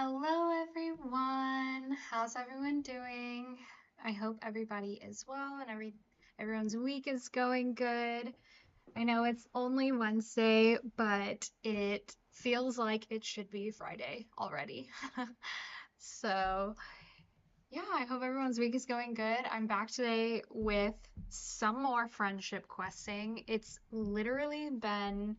Hello, everyone. How's everyone doing? I hope everybody is well and everyone's week is going good. I know it's only Wednesday, but it feels like it should be Friday already. So, yeah, I hope everyone's week is going good. I'm back today with some more friendship questing. It's literally been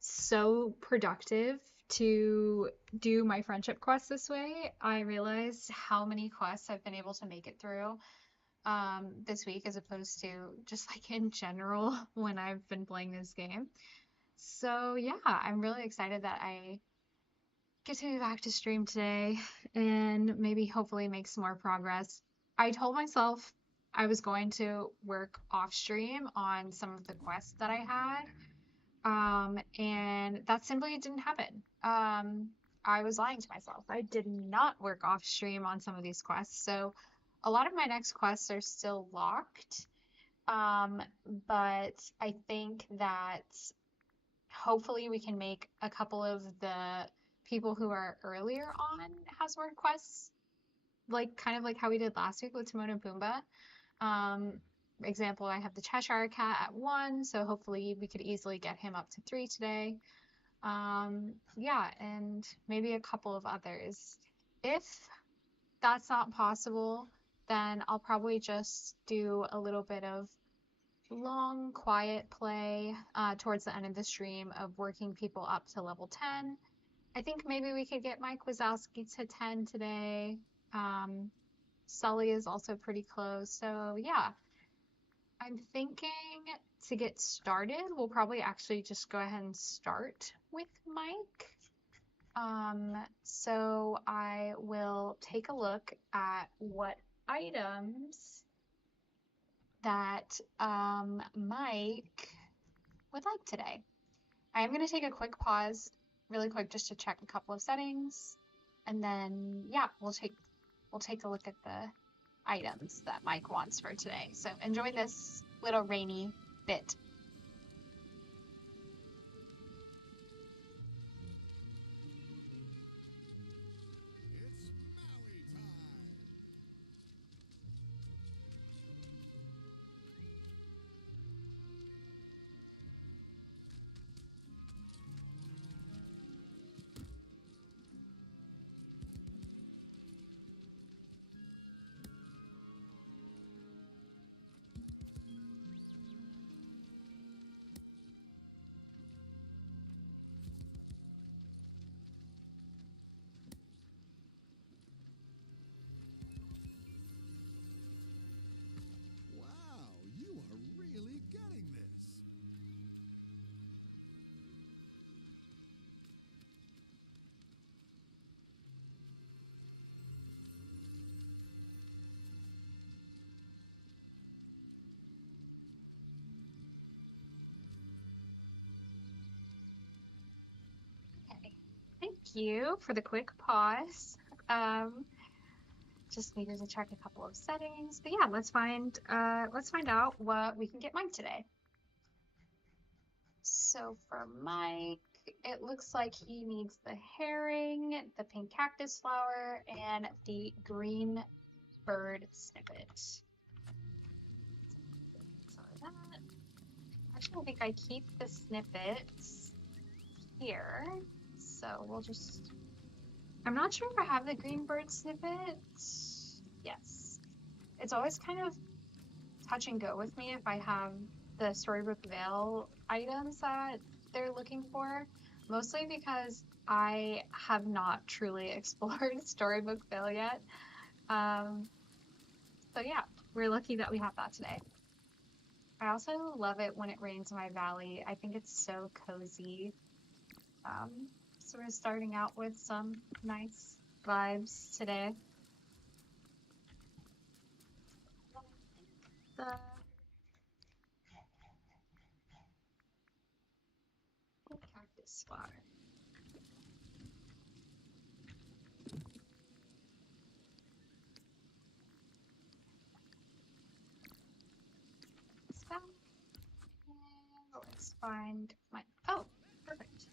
so productive to do my friendship quest this way. I realized how many quests I've been able to make it through this week as opposed to just like in general when I've been playing this game. So yeah, I'm really excited that I get to be back to stream today and maybe hopefully make some more progress. I told myself I was going to work off stream on some of the quests that I had, and that simply didn't happen. I was lying to myself. I did not work off stream on some of these quests, so a lot of my next quests are still locked. Um, but I think that hopefully we can make a couple of the people who are earlier on Housemarque quests, like kind of like how we did last week with Timon and Pumbaa. Um, Example, I have the Cheshire Cat at 1, so hopefully we could easily get him up to 3 today. Yeah, and maybe a couple of others. If that's not possible, then I'll probably just do a little bit of long, quiet play towards the end of the stream of working people up to level 10. I think maybe we could get Mike Wazowski to 10 today. Um, Sully is also pretty close. So yeah, I'm thinking to get started, we'll probably actually just go ahead and start with Mike. So I will take a look at what items that Mike would like today. I am going to take a quick pause, really quick, just to check a couple of settings, and then yeah, we'll take a look at the items that Mike wants for today. So enjoy this little rainy bit. It's Maui time! Wow, you are really getting this! Okay. Thank you for the quick pause. Um, just needed to check a couple of settings. But yeah, let's find out what we can get Mike today. So for Mike, it looks like he needs the herring, the pink cactus flower, and the green bird snippet. So that, actually, I think I keep the snippets here. So we'll just, I'm not sure if I have the green bird snippet. Yes. It's always kind of touch and go with me if I have the Storybook Veil items that they're looking for, mostly because I have not truly explored Storybook Veil yet. Um, so yeah, we're lucky that we have that today. I also love it when it rains in my valley. I think it's so cozy. So we're starting out with some nice vibes today. The cactus flower. It's back. And let's find my, oh, perfect.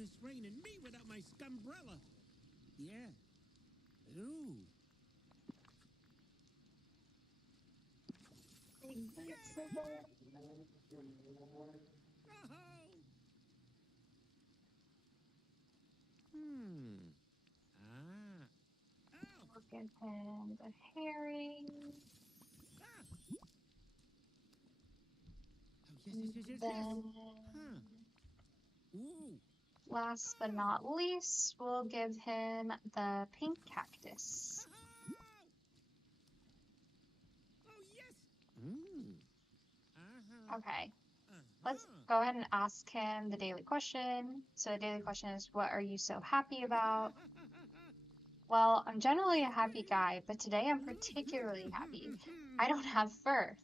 this rain and me without my scumbrella. Yeah. Ooh. Oh. Hmm. Ah. Ow. We'll give him the herring. Ah. Oh, yes, yes, yes, yes, yes. Then, Huh. Ooh. last but not least, we'll give him the pink cactus. Oh, yes. Mm. Uh-huh. Okay, let's Uh-huh. go ahead and ask him the daily question. So the daily question is, what are you so happy about? Well, I'm generally a happy guy, but today I'm particularly happy. I don't have fur.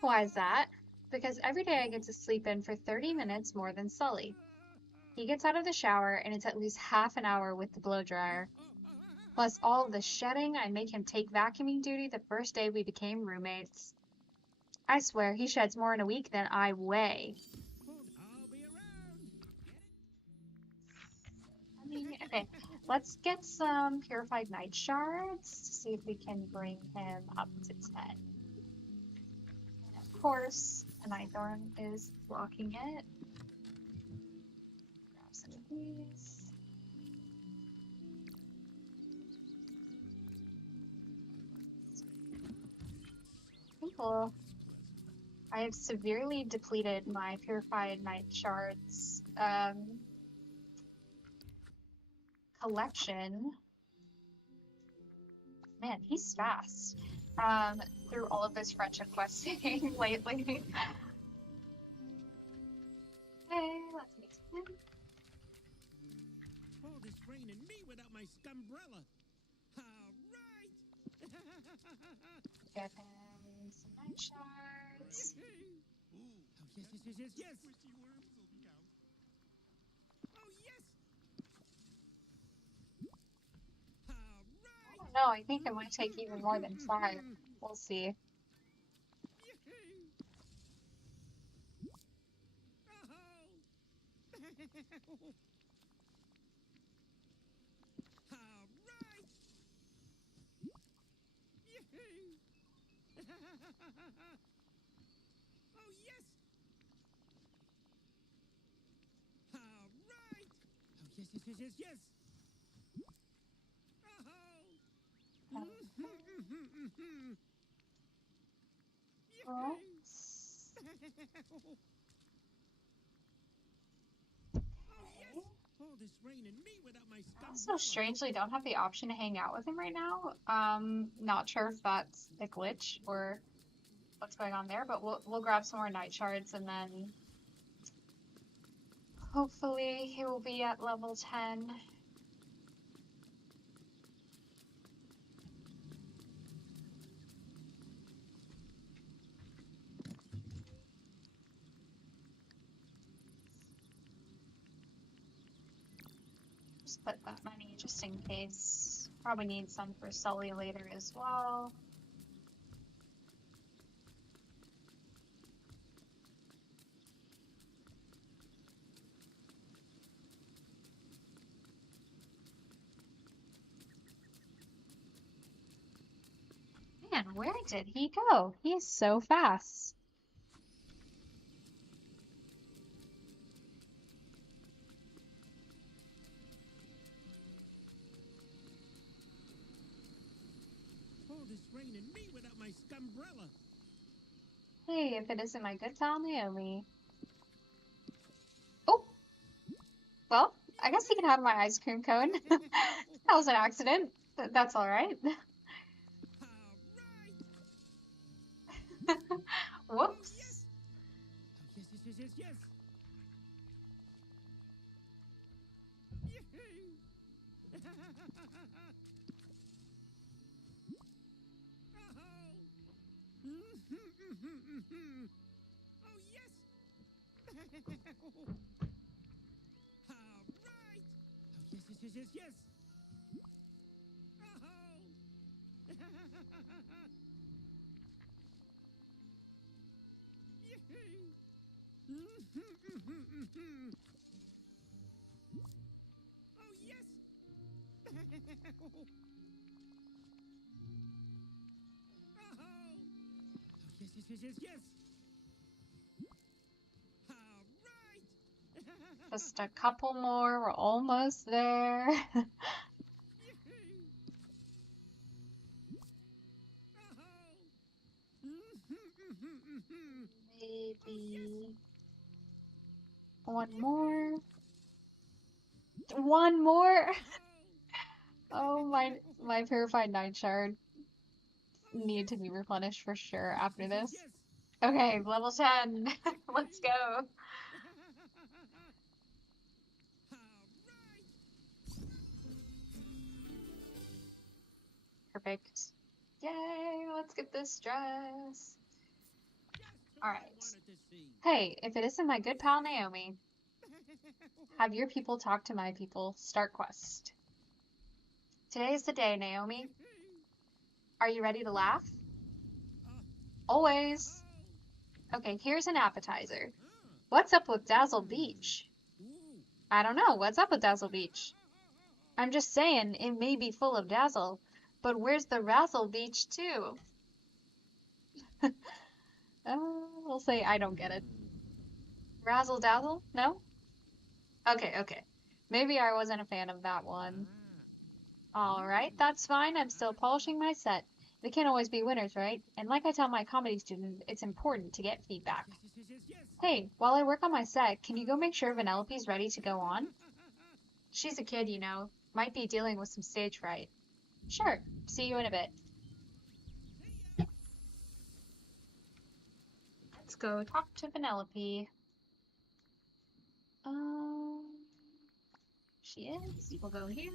Why is that? Because every day I get to sleep in for 30 minutes more than Sully. He gets out of the shower and it's at least half an hour with the blow dryer. Plus all of the shedding I make him take vacuuming duty the first day we became roommates. I swear he sheds more in a week than I weigh. I'll be around. I mean, okay, let's get some purified night shards to see if we can bring him up to 10. And of course, a night thorn is blocking it. Grab some of these. Cool. I have severely depleted my purified night shards collection. Man, he's fast. Through all of this friendship questing lately. Okay, let's mix him. All this rain and me without my scumbrella. All right. Get him some night shards. Ooh. Oh, yes, yes, yes, yes, yes. Squishy worms will count. Oh, yes. All I right. don't know, I think it might take even more than 5. We'll see. Oh. All right. Oh, yes. All right. Oh, yes, yes, yes, yes, yes. Oh. Oh. Oh, yes. All this rain and me without my I also scumbrella. strangely don't have the option to hang out with him right now. Not sure if that's a glitch or what's going on there, but we'll grab some more night shards and then hopefully he will be at level 10. Just put that money just in case. Probably need some for Sully later as well. Man, where did he go? He is so fast. All this rain and me without my scumbrella. Hey, if it isn't my good pal Naomi. Oh, well, I guess he can have my ice cream cone. That was an accident. That's all right. All right. Oh, yes. Whoops. Oh, yes, yes, yes, yes, yes. Oh, yes. All right. Oh, yes, yes, yes, yes, yes. Yes. All right. Just a couple more. We're almost there. Maybe one more. One more. Oh, my purified night shard need to be replenished for sure after this. Okay, level 10. Let's go. Perfect. Yay, let's get this dress. All right. Hey, if it isn't my good pal Naomi, have your people talk to my people. Start quest. Today is the day, Naomi. Are you ready to laugh? Always. Okay, here's an appetizer. What's up with Dazzle Beach? I don't know. What's up with Dazzle Beach? I'm just saying, it may be full of dazzle, but where's the Razzle Beach too? We'll say I don't get it. Razzle Dazzle? No? Okay. Maybe I wasn't a fan of that one. Alright, that's fine. I'm still polishing my set. We can't always be winners, right? And like I tell my comedy students, it's important to get feedback. Hey, while I work on my set, can you go make sure Vanellope's ready to go on? She's a kid, you know. Might be dealing with some stage fright. Sure. See you in a bit. Let's go talk to Vanellope. She is. We'll go here.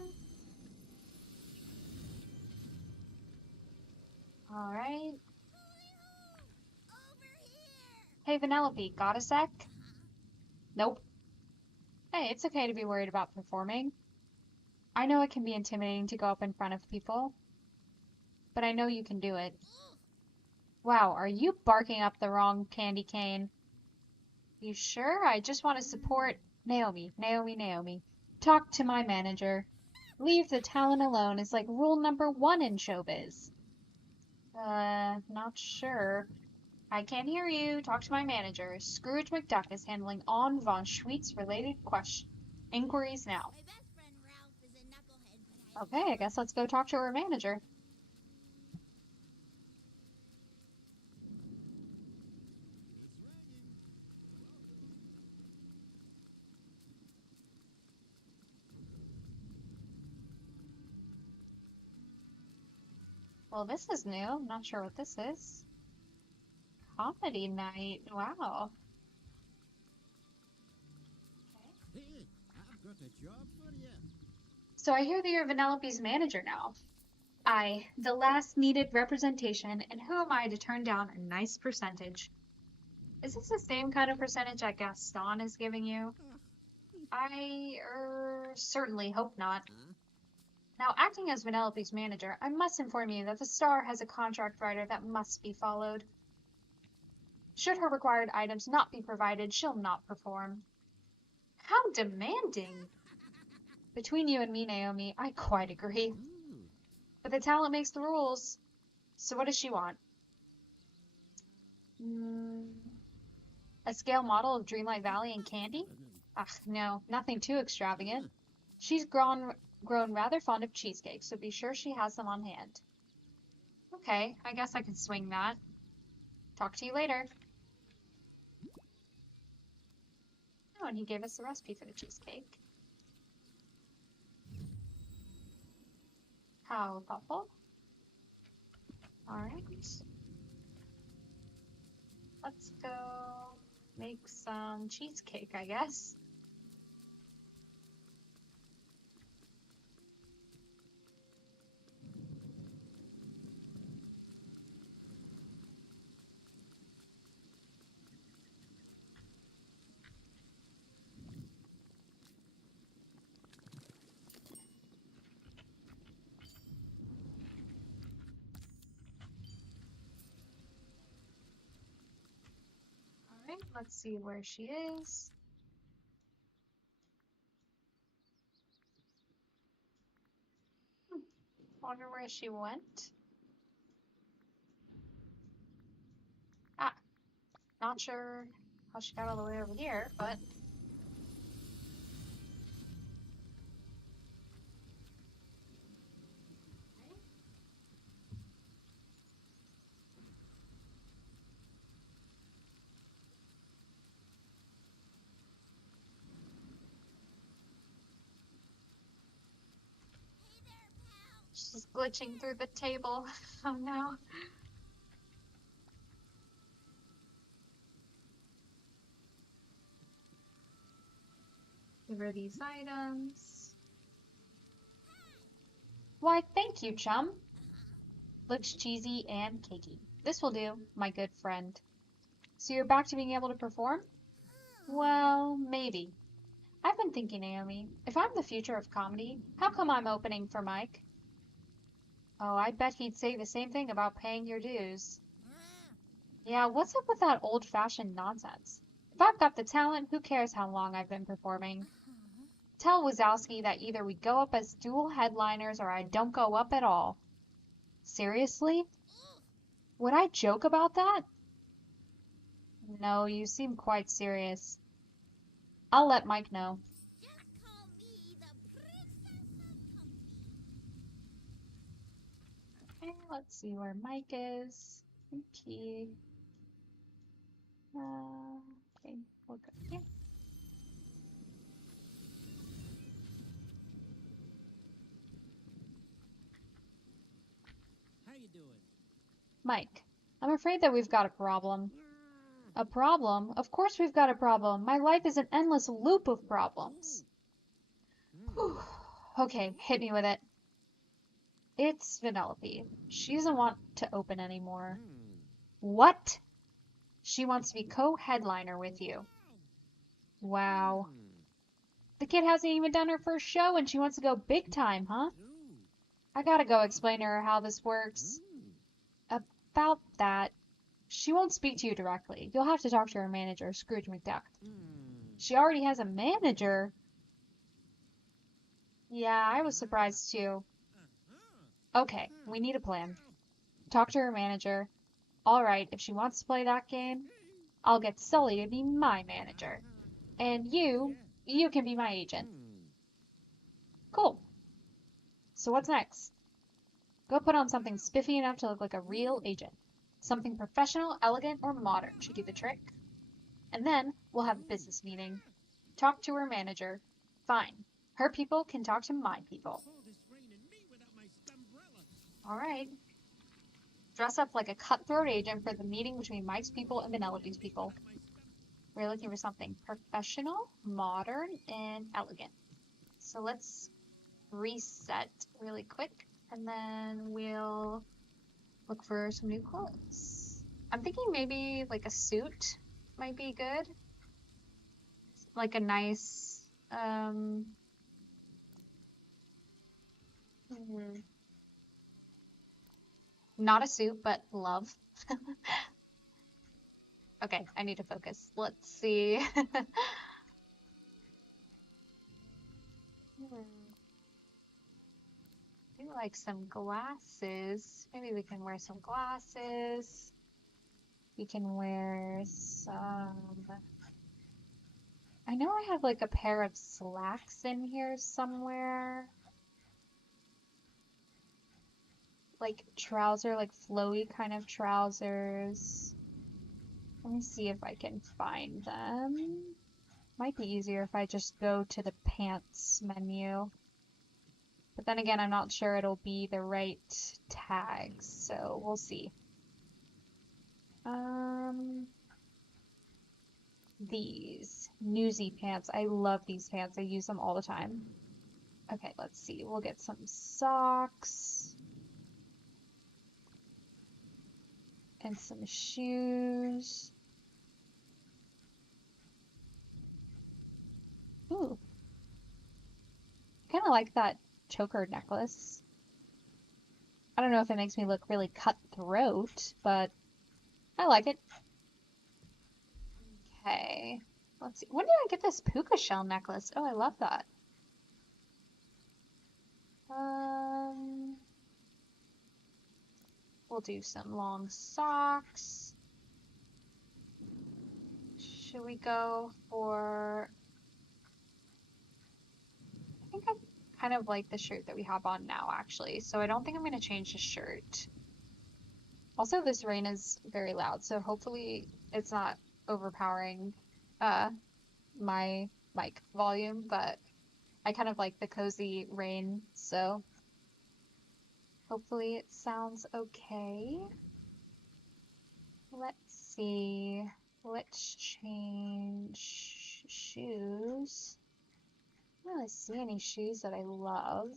All right. Hey, Vanellope, got a sec? Nope. Hey, it's okay to be worried about performing. I know it can be intimidating to go up in front of people, but I know you can do it. Wow, are you barking up the wrong candy cane? You sure? I just want to support Naomi. Talk to my manager. Leave the talent alone is like rule number 1 in showbiz. Not sure. I can't hear you. Talk to my manager. Scrooge McDuck is handling on Von Schweet's related inquiries now. Okay, I guess let's go talk to her manager. Well, this is new. I'm not sure what this is. Comedy night. Wow. Hey, I've got a job for you. So I hear that you're Vanellope's manager now. Aye, the last needed representation, and who am I to turn down a nice percentage? Is this the same kind of percentage that Gaston is giving you? I, certainly hope not. Now, acting as Vanellope's manager, I must inform you that the star has a contract writer that must be followed. Should her required items not be provided, she'll not perform. How demanding! Between you and me, Naomi, I quite agree. But the talent makes the rules. So what does she want? A scale model of Dreamlight Valley and candy? Ugh, no, nothing too extravagant. She's grown rather fond of cheesecake, so be sure she has them on hand. Okay, I guess I can swing that. Talk to you later. Oh, and he gave us the recipe for the cheesecake. How thoughtful. Alright. Let's go make some cheesecake, I guess. Alright, let's see where she is. wonder where she went. Ah, not sure how she got all the way over here, but she's glitching through the table. Oh no. Give her these items. Why, thank you, chum. Looks cheesy and cakey. This will do, my good friend. So you're back to being able to perform? Well, maybe. I've been thinking, Naomi, if I'm the future of comedy, how come I'm opening for Mike? Oh, I bet he'd say the same thing about paying your dues. Yeah, what's up with that old-fashioned nonsense? If I've got the talent, who cares how long I've been performing? Tell Wazowski that either we go up as dual headliners or I don't go up at all. Seriously? Would I joke about that? No, you seem quite serious. I'll let Mike know. Okay, let's see where Mike is. Okay. Okay, we'll go here. How you doing? Mike, I'm afraid that we've got a problem. A problem? Of course we've got a problem. My life is an endless loop of problems. Whew. Okay, hit me with it. It's Vanellope. She doesn't want to open anymore. What? She wants to be co-headliner with you. Wow. The kid hasn't even done her first show and she wants to go big time, huh? I gotta go explain to her how this works. About that, she won't speak to you directly. You'll have to talk to her manager, Scrooge McDuck. She already has a manager? Yeah, I was surprised too. Okay, we need a plan. Talk to her manager. All right, if she wants to play that game, I'll get Sully to be my manager. And you can be my agent. Cool. So what's next? Go put on something spiffy enough to look like a real agent. Something professional, elegant, or modern should do the trick. And then we'll have a business meeting. Talk to her manager. Fine. Her people can talk to my people. All right. Dress up like a cutthroat agent for the meeting between Mike's people and Vanellope's people. We're looking for something professional, modern, and elegant. So let's reset really quick, and then we'll look for some new clothes. I'm thinking maybe like a suit might be good. Like a nice, not a suit, but love. Okay, I need to focus. Let's see. I do like some glasses. Maybe we can wear some glasses. We can wear some. I know I have like a pair of slacks in here somewhere. Like like flowy kind of trousers. Let me see if I can find them. Might be easier if I just go to the pants menu. But then again, I'm not sure it'll be the right tags, so we'll see. These newsy pants. I love these pants. I use them all the time. Okay, let's see. We'll get some socks. And some shoes. Ooh. I kind of like that choker necklace. I don't know if it makes me look really cutthroat, but I like it. Okay. Let's see. When did I get this puka shell necklace? Oh, I love that. We'll do some long socks. Should we go for... I think I kind of like the shirt that we have on now, actually. So I don't think I'm going to change the shirt. Also, this rain is very loud, so hopefully it's not overpowering uh, my mic volume, but I kind of like the cozy rain, so hopefully it sounds okay. Let's see. Let's change shoes. I don't really see any shoes that I love.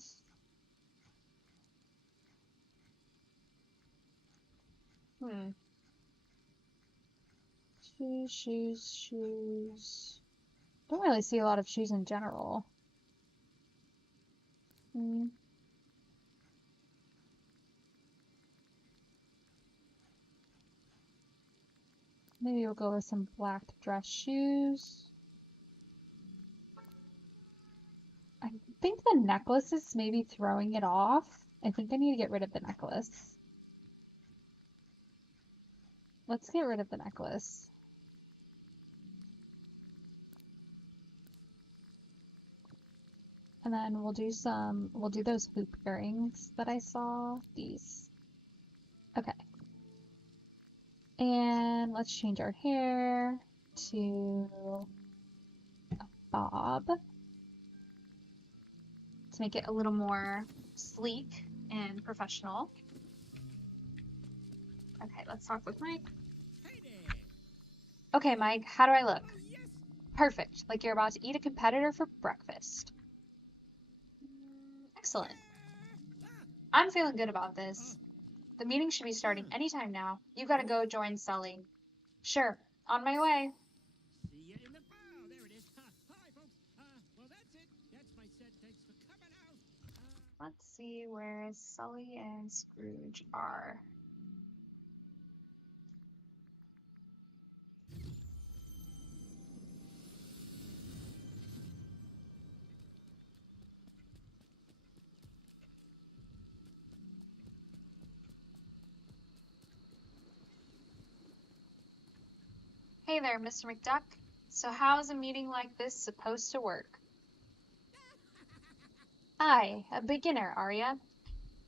Hmm. Shoes. Don't really see a lot of shoes in general. Hmm. Maybe we'll go with some black dress shoes. I think the necklace is maybe throwing it off. I think I need to get rid of the necklace. Let's get rid of the necklace. And then we'll do those hoop earrings that I saw. These. Okay. And let's change our hair to a bob to make it a little more sleek and professional. Okay, let's talk with Mike. Hey there. Okay, Mike, how do I look? Oh, yes. Perfect, like you're about to eat a competitor for breakfast. Excellent. I'm feeling good about this. The meeting should be starting anytime now. You gotta go join Sully. Sure, on my way. See you in the bow. There it is. Hi, folks. Well, that's it. That's my set. Thanks for coming out. Let's see where Sully and Scrooge are. Hey there, Mr. McDuck. So how's a meeting like this supposed to work? Hi, a beginner, are ya?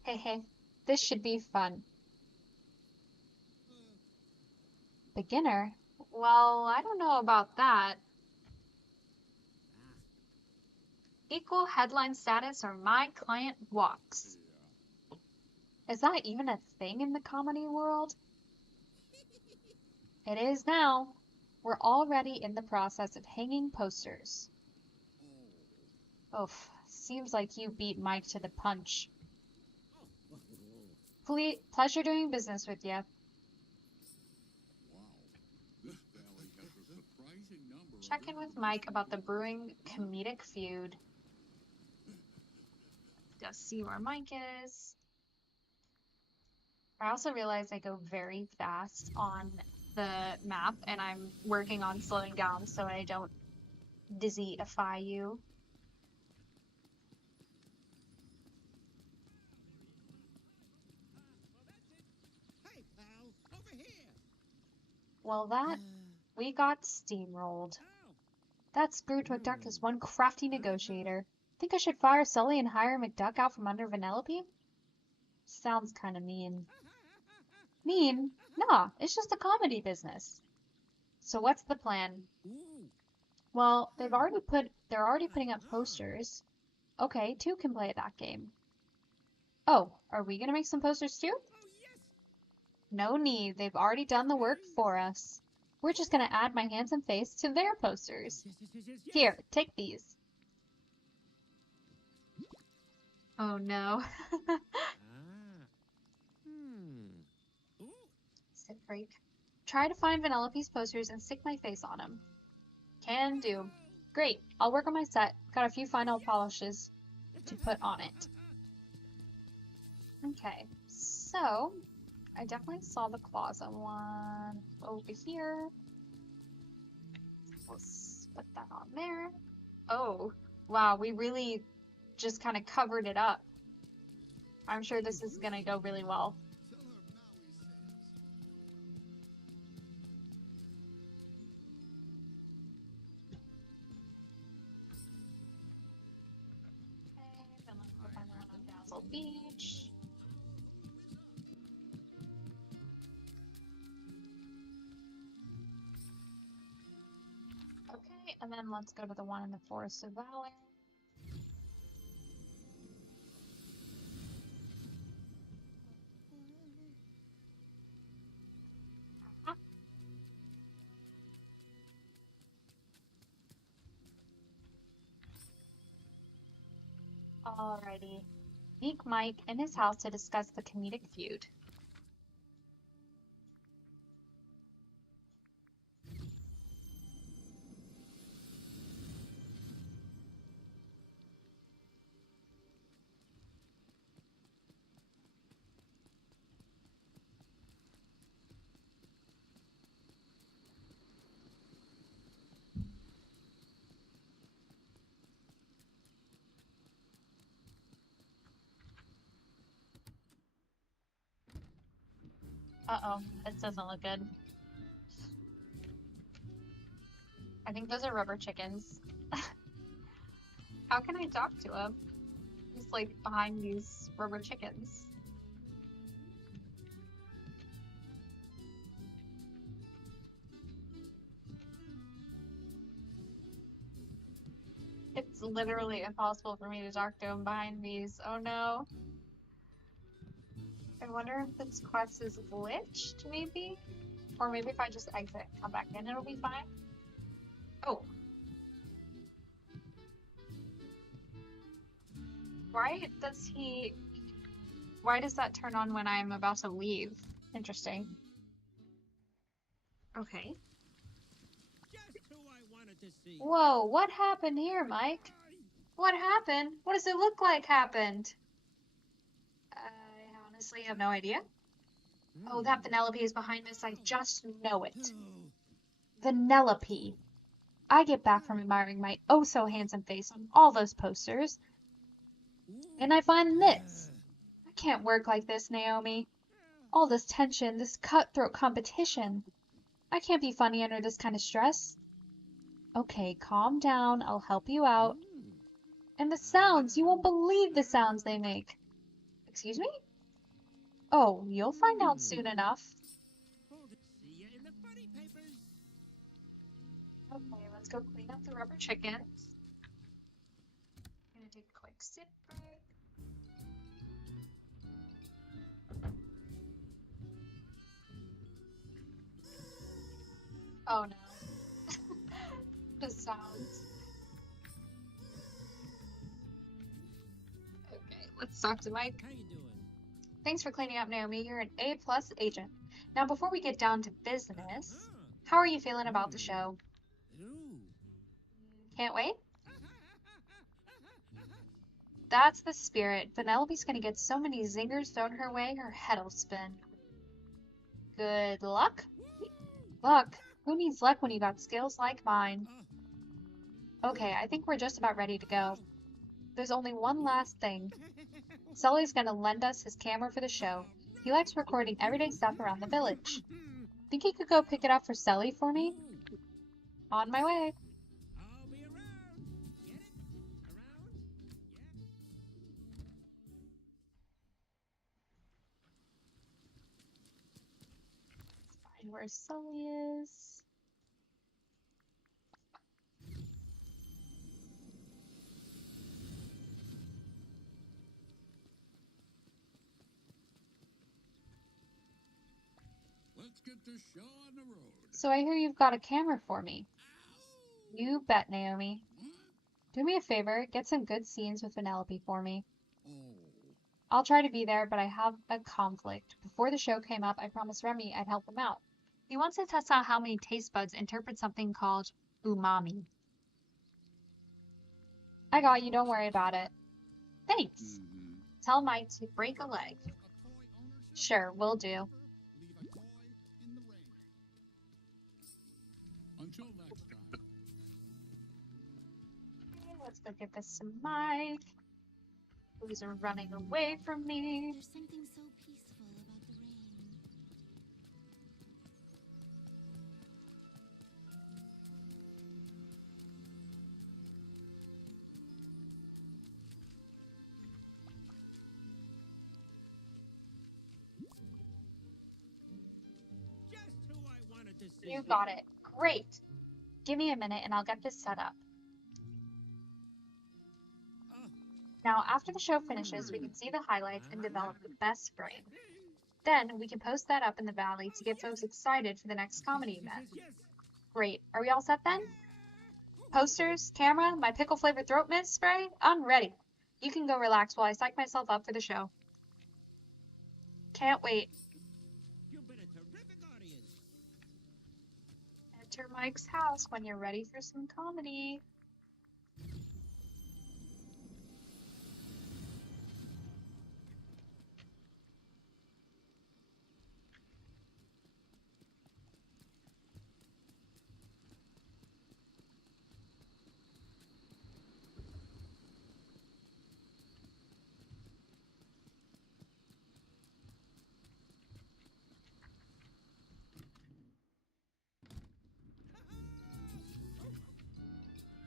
Hey, hey, this should be fun. Beginner? Well, I don't know about that. Equal headline status or my client walks. Is that even a thing in the comedy world? It is now. We're already in the process of hanging posters. Oof, seems like you beat Mike to the punch. Pleasure doing business with you. Check in with Mike about the brewing comedic feud. Just see where Mike is. I also realize I go very fast on the map, and I'm working on slowing down so I don't dizzy-ify you. Hey, pal. Over here. Well, we got steamrolled. Oh. That Scrooge McDuck is one crafty negotiator. Think I should fire Sully and hire McDuck out from under Vanellope? Sounds kind of mean. Mean? Nah, it's just a comedy business. So what's the plan? Well, they're already putting up posters. Okay, two can play that game. Oh, are we gonna make some posters too? Oh, yes. No need, they've already done the work for us. We're just gonna add my handsome face to their posters. Yes. Here, take these. Oh no. Sick freak. Try to find Vanellope's posters and stick my face on them. Can do. Great, I'll work on my set. Got a few final polishes to put on it. Okay, so I definitely saw the Plaza one over here. Let's put that on there. Oh, wow, we really just kind of covered it up. I'm sure this is gonna go really well. Castle Beach. Okay, and then let's go to the one in the Forest of Valor. Alrighty. Meet Mike in his house to discuss the comedic feud. Uh-oh, this doesn't look good. I think those are rubber chickens. How can I talk to him? He's like behind these rubber chickens. It's literally impossible for me to talk to him behind these. Oh no. I wonder if this quest is glitched, maybe? Or maybe if I just exit and come back in, it'll be fine. Oh. Why does that turn on when I'm about to leave? Interesting. Okay. Just who I wanted to see. Whoa, what happened here, Mike? What happened? What does it look like happened? I honestly have no idea. Oh, that Vanellope is behind us. I just know it. Vanellope. I get back from admiring my oh-so-handsome face on all those posters, and I find this. I can't work like this, Naomi. All this tension, this cutthroat competition. I can't be funny under this kind of stress. Okay, calm down. I'll help you out. And the sounds, you won't believe the sounds they make. Excuse me? Oh, you'll find out soon enough. See ya in the funny papers. Okay, let's go clean up the rubber chickens. I'm gonna take a quick sip break. Oh no. The sounds. Okay, let's talk to Mike. How you doing? Thanks for cleaning up, Naomi. You're an A-plus agent. Now, before we get down to business, how are you feeling about the show? Ooh. Can't wait? That's the spirit. Vanellope's gonna get so many zingers thrown her way, her head'll spin. Good luck? Luck? Who needs luck when you got skills like mine? Okay, I think we're just about ready to go. There's only one last thing. Sully's gonna lend us his camera for the show. He likes recording everyday stuff around the village. Think you could go pick it up for Sully for me? On my way. I'll be around. Get it? Around? Let's find where Sully is. Let's get this show on the road. So I hear you've got a camera for me. You bet, Naomi. Do me a favor, get some good scenes with Vanellope for me. I'll try to be there, but I have a conflict. Before the show came up, I promised Remy I'd help him out. He wants to test out how many taste buds interpret something called umami. I got you, don't worry about it. Thanks. Tell Mike to break a leg. Sure, will do. Leave a toy in the ring. Until next time. Okay, let's go give this to Mike. Who's running away from me. There's something so peaceful about the rain. decision. You got it. Great. Give me a minute and I'll get this set up. Oh, Now, after the show finishes, we can see the highlights and develop the best frame. Then we can post that up in the valley to get folks excited for the next comedy event. yes. Great. Are we all set then? Posters, camera, my pickle flavored throat mist spray? I'm ready. You can go relax while I psych myself up for the show. Can't wait. You've been a terrific audience. Enter Mike's house when you're ready for some comedy.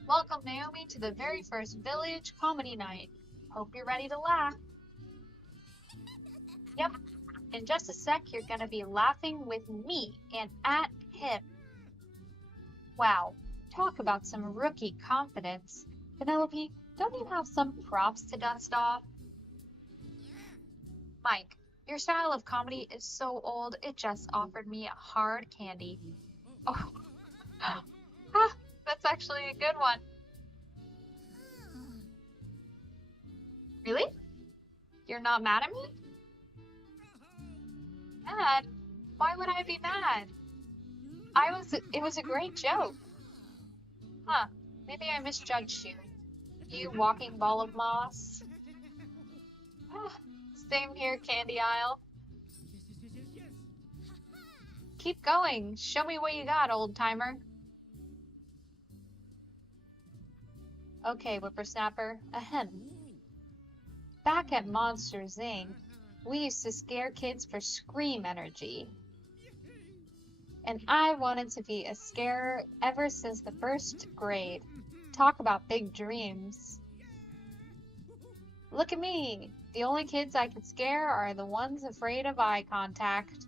Welcome, Naomi, to the very first village comedy night. Hope you're ready to laugh. Yep, in just a sec, you're gonna be laughing with me and at him. Wow, talk about some rookie confidence. Penelope, don't you have some props to dust off? Mike, your style of comedy is so old, it just offered me a hard candy. Oh, ah, that's actually a good one. Really? You're not mad at me? Mad? Why would I be mad? It was a great joke. Huh, maybe I misjudged you. You walking ball of moss. Ah, same here, Candy Isle. Yes. Keep going. Show me what you got, old timer. Okay, whippersnapper. Ahem. Back at Monsters, Inc., we used to scare kids for scream energy. And I wanted to be a scarer ever since the first grade. Talk about big dreams. Look at me. The only kids I could scare are the ones afraid of eye contact.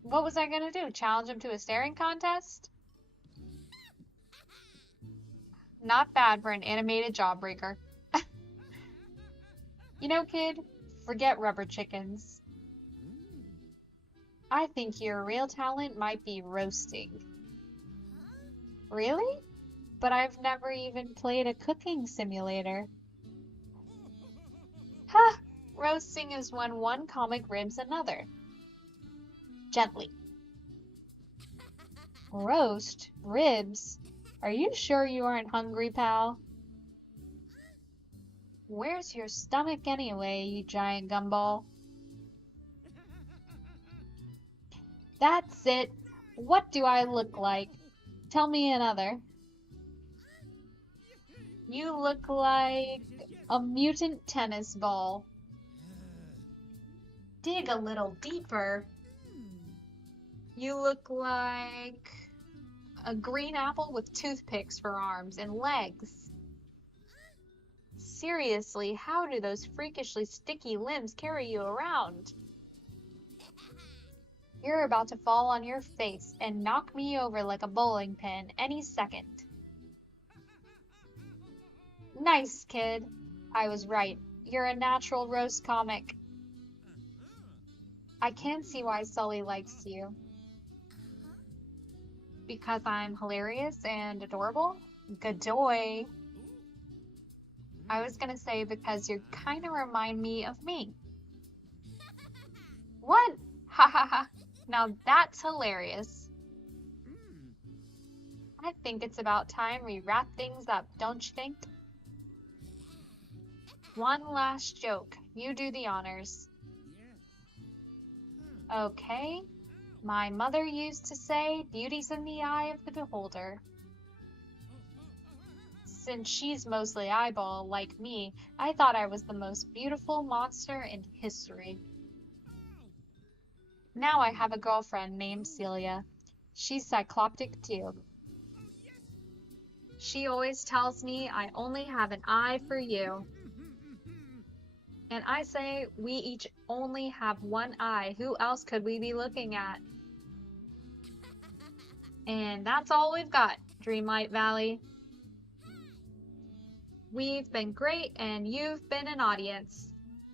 What was I gonna do? Challenge him to a staring contest? Not bad for an animated jawbreaker. You know, kid, forget rubber chickens. I think your real talent might be roasting. Really? But I've never even played a cooking simulator. Ha! Roasting is when one comic ribs another. Gently. Roast? Ribs? Are you sure you aren't hungry, pal? Where's your stomach anyway, you giant gumball? That's it. What do I look like? Tell me another. You look like a mutant tennis ball. Dig a little deeper. You look like a green apple with toothpicks for arms and legs. Seriously, how do those freakishly sticky limbs carry you around? You're about to fall on your face and knock me over like a bowling pin any second. Nice, kid. I was right. You're a natural roast comic. I can see why Sully likes you. Because I'm hilarious and adorable? Godoy. I was gonna say because you kind of remind me of me. What? Ha ha ha. Now that's hilarious. I think it's about time we wrap things up, don't you think? One last joke. You do the honors. Okay. My mother used to say, beauty's in the eye of the beholder. Since she's mostly eyeball, like me, I thought I was the most beautiful monster in history. Now I have a girlfriend named Celia. She's cycloptic too. She always tells me I only have an eye for you. And I say we each only have one eye. Who else could we be looking at? And that's all we've got, Dreamlight Valley. We've been great, and you've been an audience.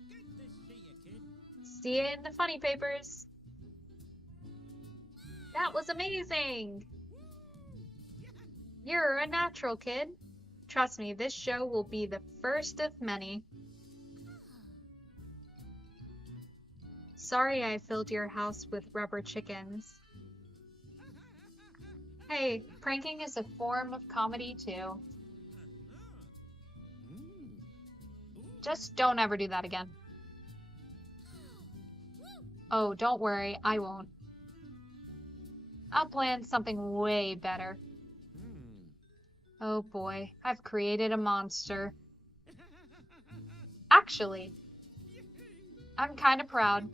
Good to see you, kid. See you in the funny papers. That was amazing. You're a natural, kid. Trust me, this show will be the first of many. Sorry I filled your house with rubber chickens. Hey, pranking is a form of comedy too. Just don't ever do that again. Oh, don't worry, I won't. I'll plan something way better. Oh boy, I've created a monster. Actually, I'm kind of proud.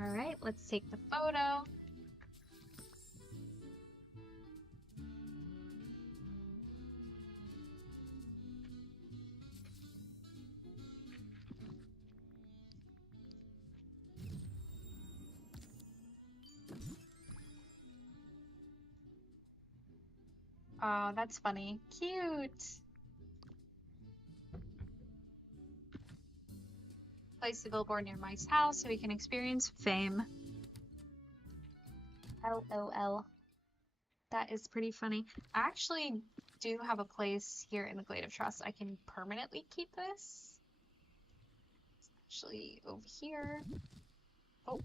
Alright, let's take the photo. Oh, that's funny. Cute. Place the billboard near Mike's house so he can experience fame. LOL. That is pretty funny. I actually do have a place here in the Glade of Trust I can permanently keep this. It's actually over here. Oh.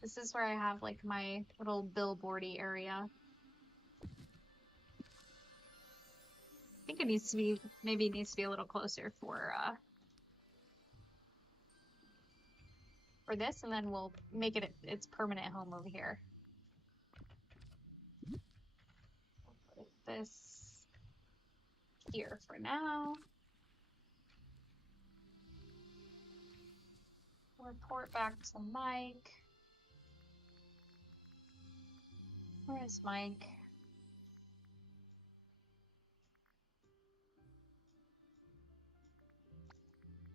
This is where I have like my little billboardy area. I think it needs to be, maybe it needs to be a little closer for this, and then we'll make it its permanent home over here. We'll put this here for now. Report back to Mike. Where is Mike?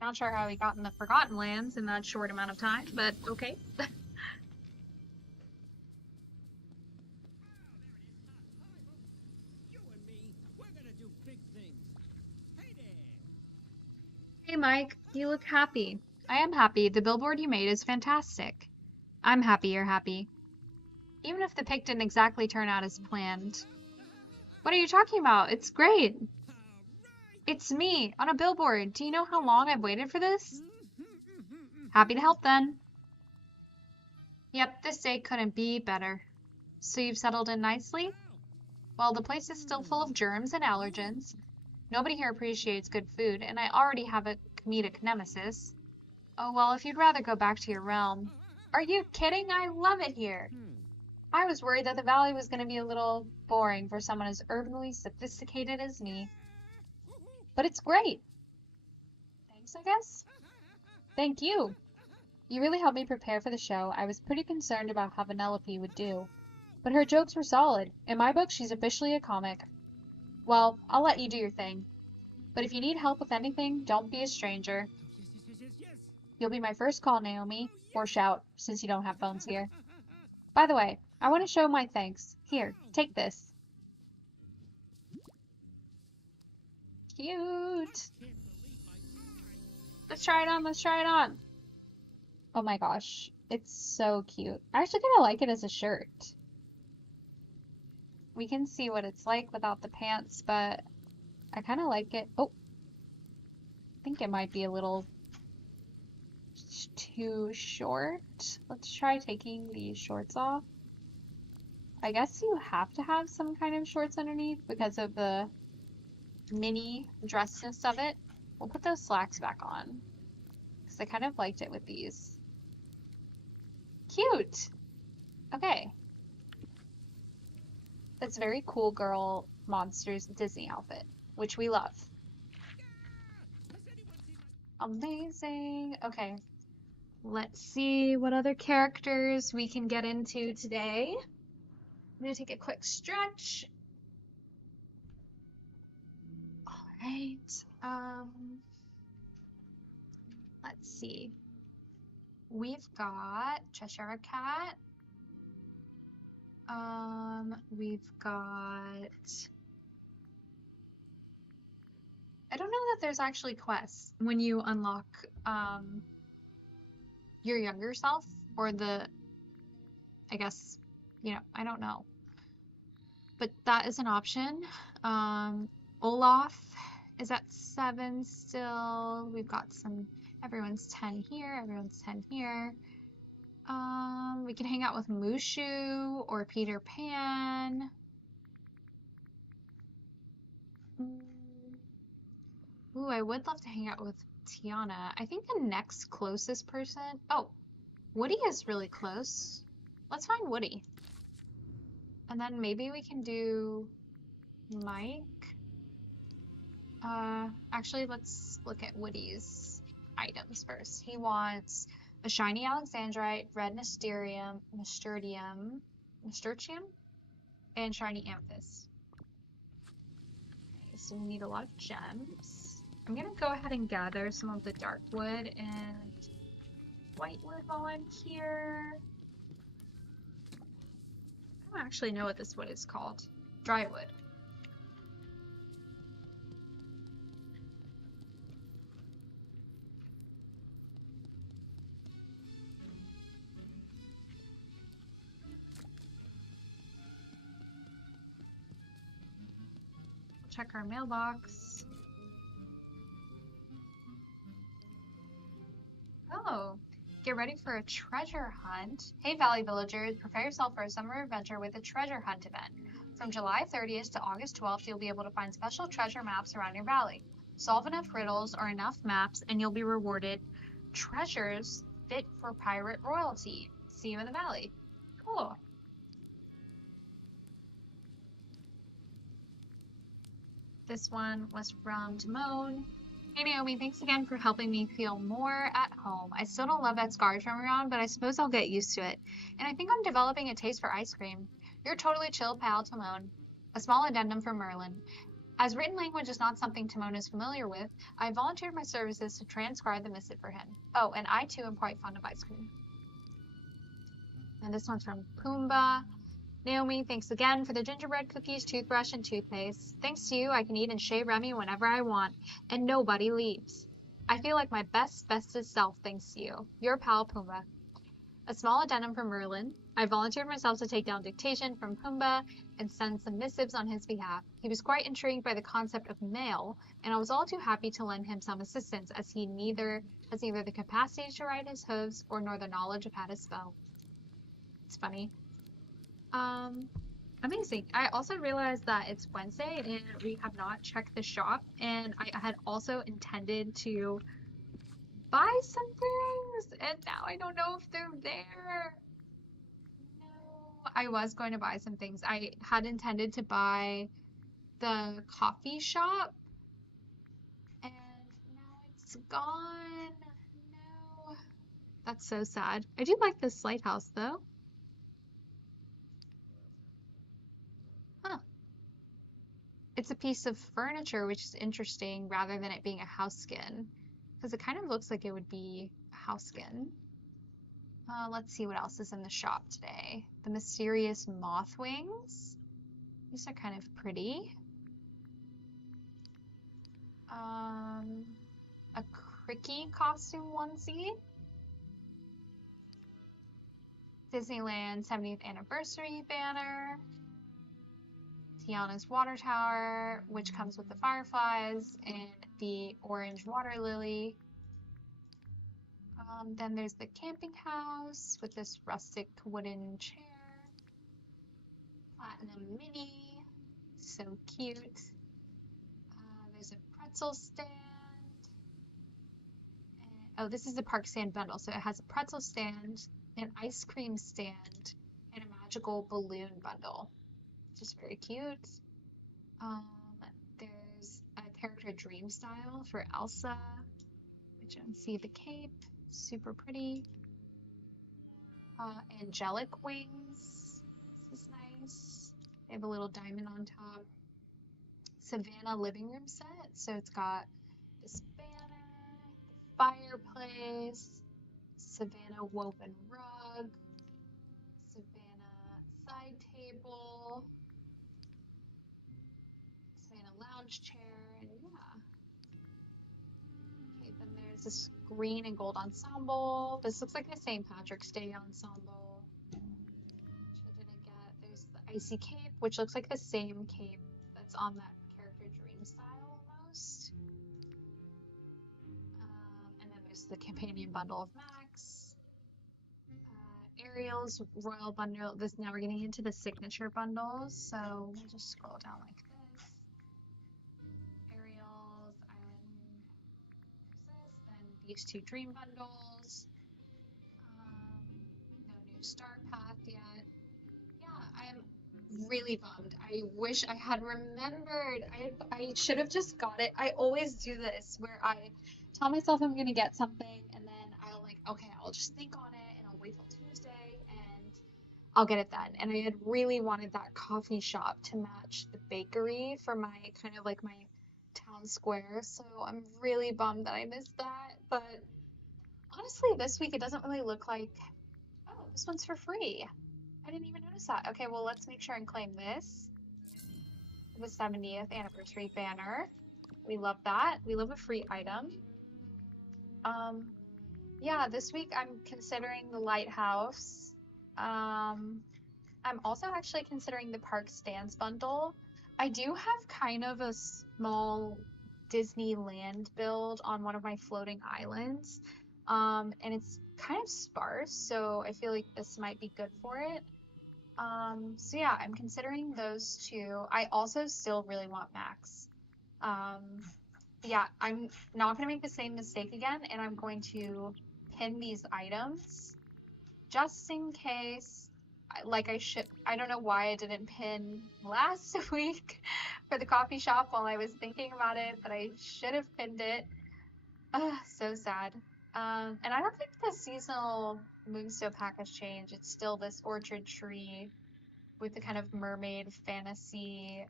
Not sure how he got in the Forgotten Lands in that short amount of time, but okay. You and me, we're gonna do big things. Hey there. Hey Mike, you look happy. I am happy. The billboard you made is fantastic. I'm happy you're happy. Even if the pic didn't exactly turn out as planned. What are you talking about? It's great. It's me, on a billboard. Do you know how long I've waited for this? Happy to help then. Yep, this day couldn't be better. So you've settled in nicely? Well, the place is still full of germs and allergens. Nobody here appreciates good food, and I already have a comedic nemesis. Oh, well, if you'd rather go back to your realm. Are you kidding? I love it here. I was worried that the valley was going to be a little boring for someone as urbanly sophisticated as me. But it's great. Thanks, I guess? Thank you. You really helped me prepare for the show. I was pretty concerned about how Vanellope would do. But her jokes were solid. In my book, she's officially a comic. Well, I'll let you do your thing. But if you need help with anything, don't be a stranger. Yes. You'll be my first call, Naomi. Or shout, since you don't have phones here. By the way, I want to show my thanks. Here, take this. Cute. Let's try it on, let's try it on. Oh my gosh, it's so cute. I actually kind of like it as a shirt. We can see what it's like without the pants, but I kind of like it. Oh, I think it might be a little too short. Let's try taking these shorts off. I guess you have to have some kind of shorts underneath because of the mini dressness of it. We'll put those slacks back on because I kind of liked it with these. Cute. Okay. That's a very cool girl monsters Disney outfit, which we love. Amazing. Okay. Let's see what other characters we can get into today. I'm going to take a quick stretch. right. Let's see. We've got Cheshire Cat. We've got. I don't know that there's actually quests when you unlock your younger self or the. I guess, I don't know. But that is an option. Olaf is at 7 still. We've got some. Everyone's 10 here. Everyone's 10 here. We can hang out with Mushu or Peter Pan. Ooh, I would love to hang out with Tiana. I think the next closest person. Oh, Woody is really close. Let's find Woody. And then maybe we can do Mike. Actually, let's look at Woody's items first. He wants a shiny Alexandrite, red Nasturtium, and shiny Amethyst. Okay, so we need a lot of gems. I'm gonna go ahead and gather some of the dark wood and white wood while I'm here. I don't actually know what this wood is called. Dry wood. Check our mailbox. Oh, get ready for a treasure hunt. Hey, Valley Villagers, prepare yourself for a summer adventure with a treasure hunt event. From July 30th to August 12th, you'll be able to find special treasure maps around your valley. Solve enough riddles or enough maps, and you'll be rewarded treasures fit for pirate royalty. See you in the valley. Cool. This one was from Timon. Hey Naomi, thanks again for helping me feel more at home. I still don't love that scars from around, but I suppose I'll get used to it. And I think I'm developing a taste for ice cream. You're totally chill, pal, Timon. A small addendum from Merlin. As written language is not something Timon is familiar with, I volunteered my services to transcribe the missive for him. Oh, and I too am quite fond of ice cream. And this one's from Pumbaa. Naomi, thanks again for the gingerbread cookies, toothbrush, and toothpaste. Thanks to you, I can eat and shave Remy whenever I want, and nobody leaves. I feel like my bestest self thanks to you. Your pal, Pumbaa. A small addendum from Merlin. I volunteered myself to take down dictation from Pumbaa and send some missives on his behalf. He was quite intrigued by the concept of mail, and I was all too happy to lend him some assistance, as he has neither the capacity to ride his hooves or nor the knowledge of how to spell. It's funny. Amazing. I also realized that it's Wednesday and we have not checked the shop, and I had also intended to buy some things, and now I don't know if they're there. No, I was going to buy some things. I had intended to buy the coffee shop, and now it's gone. No. That's so sad. I do like this lighthouse though. Huh. It's a piece of furniture, which is interesting, rather than it being a house skin, because it kind of looks like it would be a house skin. Let's see what else is in the shop today. The mysterious moth wings. These are kind of pretty. A Cricky costume onesie. Disneyland 70th anniversary banner. Tiana's water tower, which comes with the fireflies and the orange water lily. Then there's the camping house with this rustic wooden chair. Platinum mini, so cute. There's a pretzel stand. Oh, this is the park stand bundle. So it has a pretzel stand, an ice cream stand, and a magical balloon bundle. Just very cute. There's a character dream style for Elsa, which you can see the cape, super pretty. Angelic wings. This is nice. They have a little diamond on top. Savannah living room set. So it's got this banner, the fireplace, Savannah woven rug, Savannah side table, Savannah lounge chair, and yeah. Okay, then there's this green and gold ensemble. This looks like the St. Patrick's Day ensemble, which I didn't get. There's the icy cape, which looks like the same cape that's on that character Dream style almost. And then there's the companion bundle of Max. Ariel's Royal Bundle. This now we're getting into the signature bundles, so we'll just scroll down like this. Ariel's Island Princess, then these two dream bundles. No new Star Path yet. Yeah, I am really bummed. I wish I had remembered. I should have just got it. I always do this where I tell myself I'm gonna get something and then I'll like, okay, I'll just think on it and I'll wait till Tuesday and I'll get it then. And I had really wanted that coffee shop to match the bakery for my kind of like my town square. So I'm really bummed that I missed that. But honestly, this week it doesn't really look like, oh, this one's for free. I didn't even notice that. Okay, well, let's make sure and claim this. The 70th anniversary banner. We love that. We love a free item. Um, yeah, this week I'm considering the lighthouse. I'm also actually considering the park stands bundle. I do have kind of a small Disneyland build on one of my floating islands. And it's kind of sparse, so I feel like this might be good for it. So yeah, I'm considering those two. I also still really want Max. Yeah, I'm not gonna make the same mistake again, and I'm going to pin these items just in case. Like I should, I don't know why I didn't pin last week for the coffee shop while I was thinking about it, but I should have pinned it. Ugh, so sad. And I don't think the seasonal Moonstone pack has changed. It's still this orchard tree with the kind of mermaid fantasy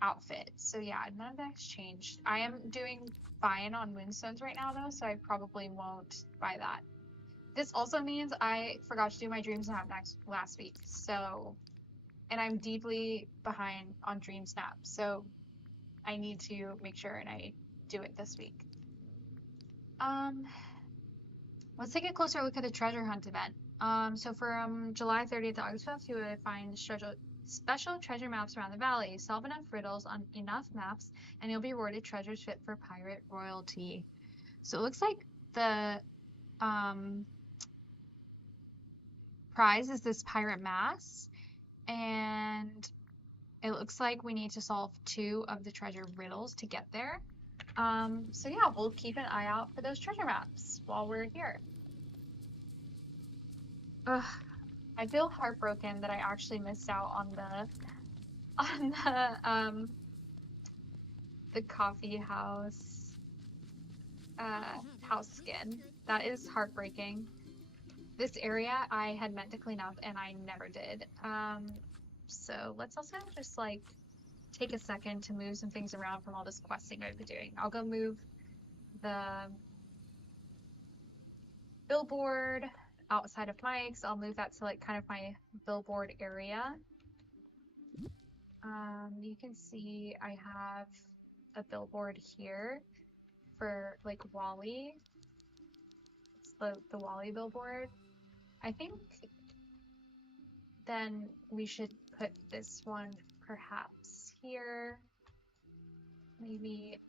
outfit. So yeah, none of that's changed. I am doing fine on Moonstones right now though, so I probably won't buy that. This also means I forgot to do my Dream Snap last week. So, and I'm deeply behind on Dream Snap. So I need to make sure and I do it this week. Let's take a closer look at the treasure hunt event. So from July 30th to August 5th, you will find special treasure maps around the valley. Solve enough riddles on enough maps, and you'll be rewarded treasures fit for pirate royalty. So it looks like the prize is this pirate mask, and it looks like we need to solve 2 of the treasure riddles to get there. So yeah, we'll keep an eye out for those treasure maps while we're here. Ugh, I feel heartbroken that I actually missed out on the coffee house house skin. That is heartbreaking. This area I had meant to clean up and I never did. So let's also just like take a second to move some things around from all this questing I've been doing. I'll go move the billboard outside of Mike's. I'll move that to like kind of my billboard area. You can see I have a billboard here for like Wally. It's the Wally billboard. I think then we should put this one perhaps here. Maybe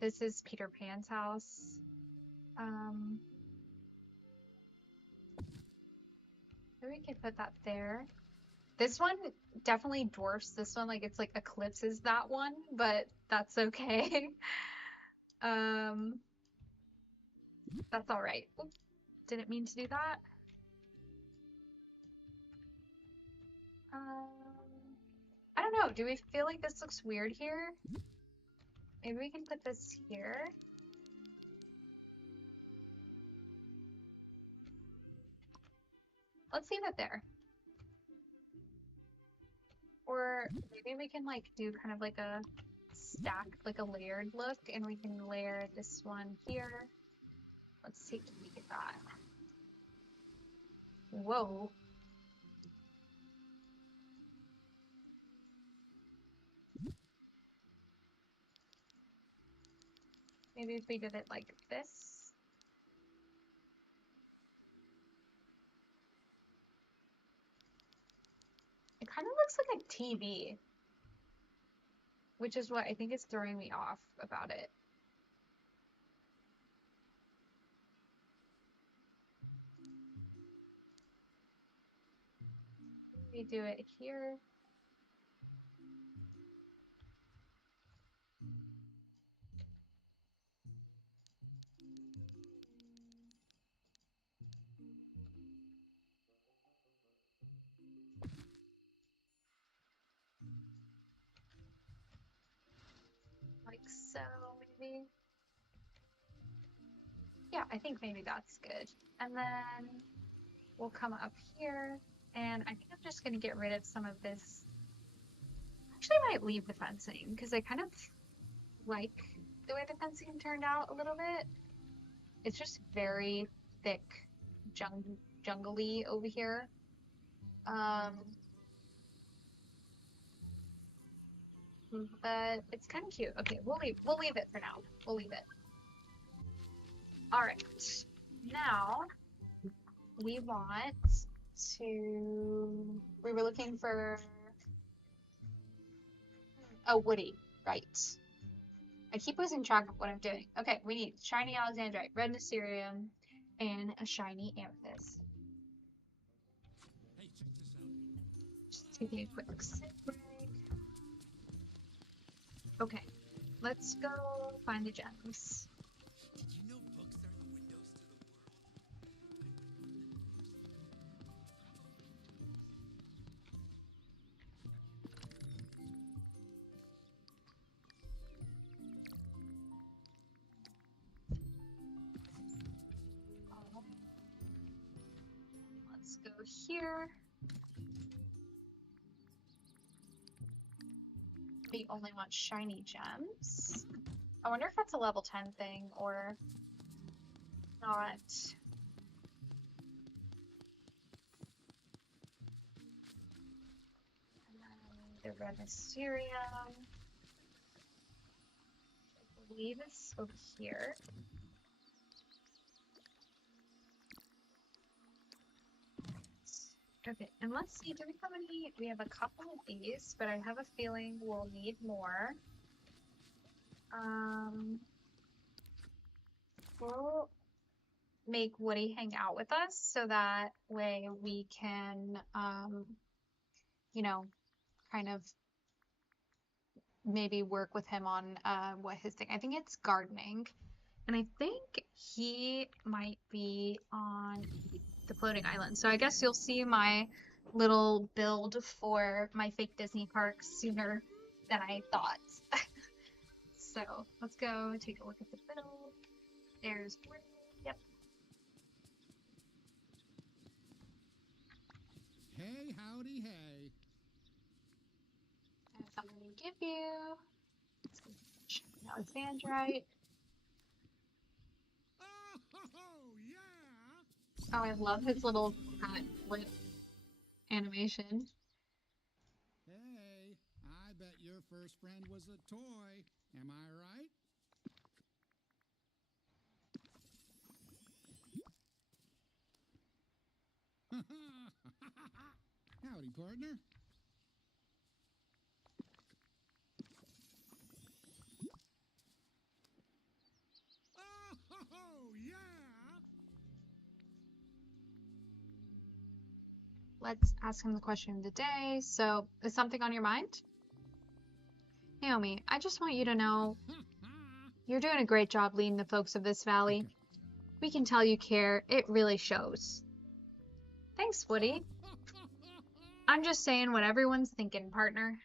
this is Peter Pan's house. Maybe we could put that there. This one definitely dwarfs this one, like it's like eclipses that one, but that's okay. That's all right. Oops, didn't mean to do that. I don't know. Do we feel like this looks weird here? Maybe we can put this here. Let's leave it there. Or maybe we can like do kind of like a stack, like a layered look, and we can layer this one here. Let's take a peek at that. Whoa. Maybe if we did it like this. It kind of looks like a TV, which is what I think is throwing me off about it. We do it here. Like so, maybe. Yeah, I think maybe that's good. And then we'll come up here, and I think I'm just gonna get rid of some of this. Actually, I might leave the fencing because I kind of like the way the fencing turned out a little bit. It's just very thick, jungly over here. Um, but it's kind of cute. Okay, we'll leave it for now. We'll leave it. All right. Now we want to. We were looking for a Woody, right? I keep losing track of what I'm doing. Okay, we need shiny alexandrite, red mysterium, and a shiny amethyst. Hey, check this out. Just taking a quick sip break. Okay, let's go find the gems. Did you know books are the windows to the world? Let's go here. We only want shiny gems. I wonder if that's a level 10 thing or not. And then the red mysterium. I believe it's over here. Okay, and let's see, do we have any? We have a couple of these, but I have a feeling we'll need more. We'll make Woody hang out with us so that way we can, you know, kind of maybe work with him on what his thing. I think it's gardening, and I think he might be on the floating island. So I guess you'll see my little build for my fake Disney park sooner than I thought. So let's go take a look at the build. There's Woody. Yep. Hey, howdy, hey. I have something to give you. Alexandrite. Oh, yeah. Oh, I love his little cat lip animation. Hey, I bet your first friend was a toy. Am I right? Howdy, partner. Oh, yeah. Let's ask him the question of the day. So, is something on your mind? Naomi, I just want you to know you're doing a great job leading the folks of this valley. Okay. We can tell you care. It really shows. Thanks, Woody. I'm just saying what everyone's thinking, partner.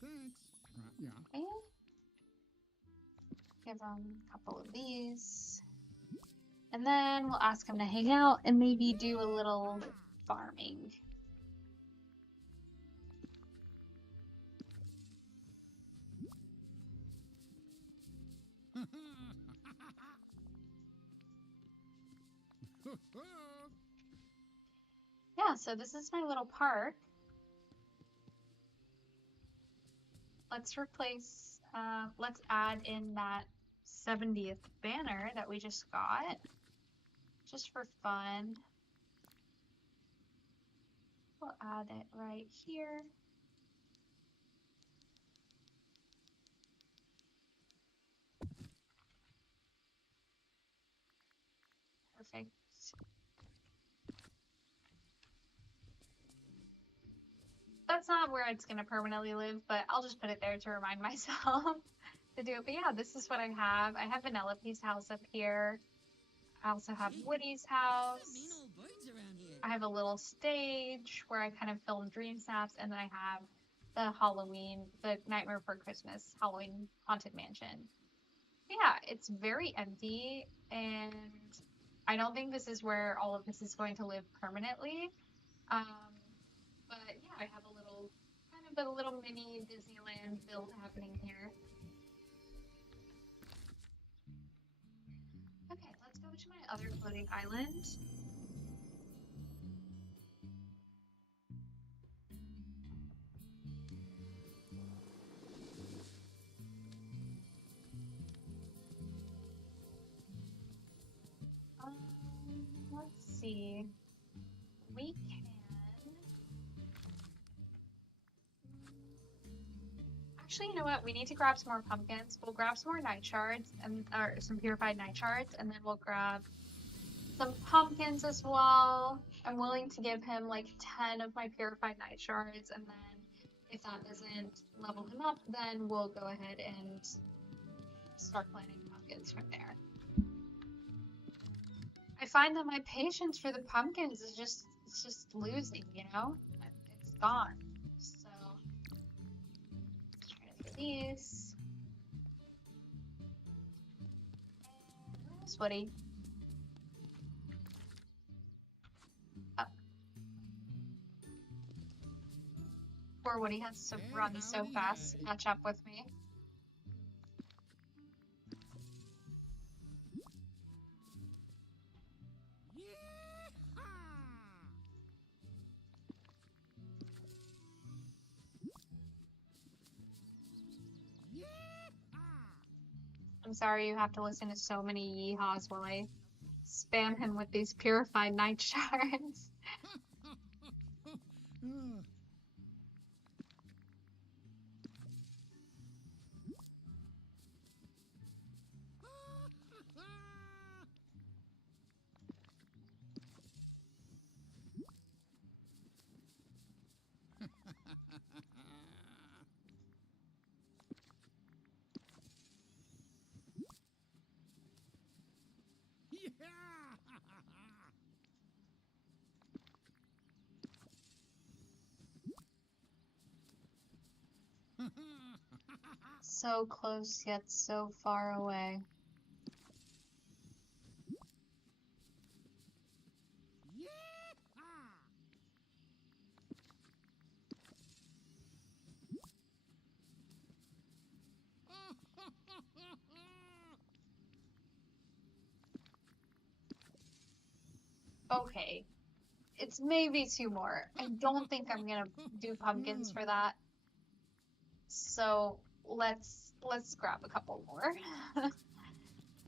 Thanks. Yeah. Okay. Give him a couple of these. And then we'll ask him to hang out and maybe do a little farming. Yeah, so this is my little park. Let's replace, let's add in that 70th banner that we just got, just for fun. We'll add it right here. Perfect. That's not where it's gonna permanently live, but I'll just put it there to remind myself to do it. But yeah, this is what I have. I have Vanellope's house up here. I also have Gee, Woody's there's some mean house. old birds around here. I have a little stage where I kind of film dream snaps, and then I have the Halloween, the Nightmare Before Christmas Halloween Haunted Mansion. Yeah, it's very empty, and I don't think this is where all of this is going to live permanently. Um, but yeah, I have a little, kind of a little mini Disneyland build happening here. Okay, let's go to my other floating island. Um, let's see. We can. Actually, you know what? We need to grab some more pumpkins. We'll grab some more night shards and or some purified night shards, and then we'll grab some pumpkins as well. I'm willing to give him like 10 of my purified night shards, and then if that doesn't level him up, then we'll go ahead and start planting pumpkins from there. I find that my patience for the pumpkins is just it's just losing, you know? It's gone. So let's try to do these. Where's Woody? Oh, poor Woody has to Hey, run so howdy, fast to catch up with me. Yeehaw! Yeehaw! I'm sorry you have to listen to so many yeehaws while I spam him with these purified night shards. So close yet so far away. Yeehaw! Okay, it's maybe two more. I don't think I'm gonna do pumpkins for that. So let's grab a couple more.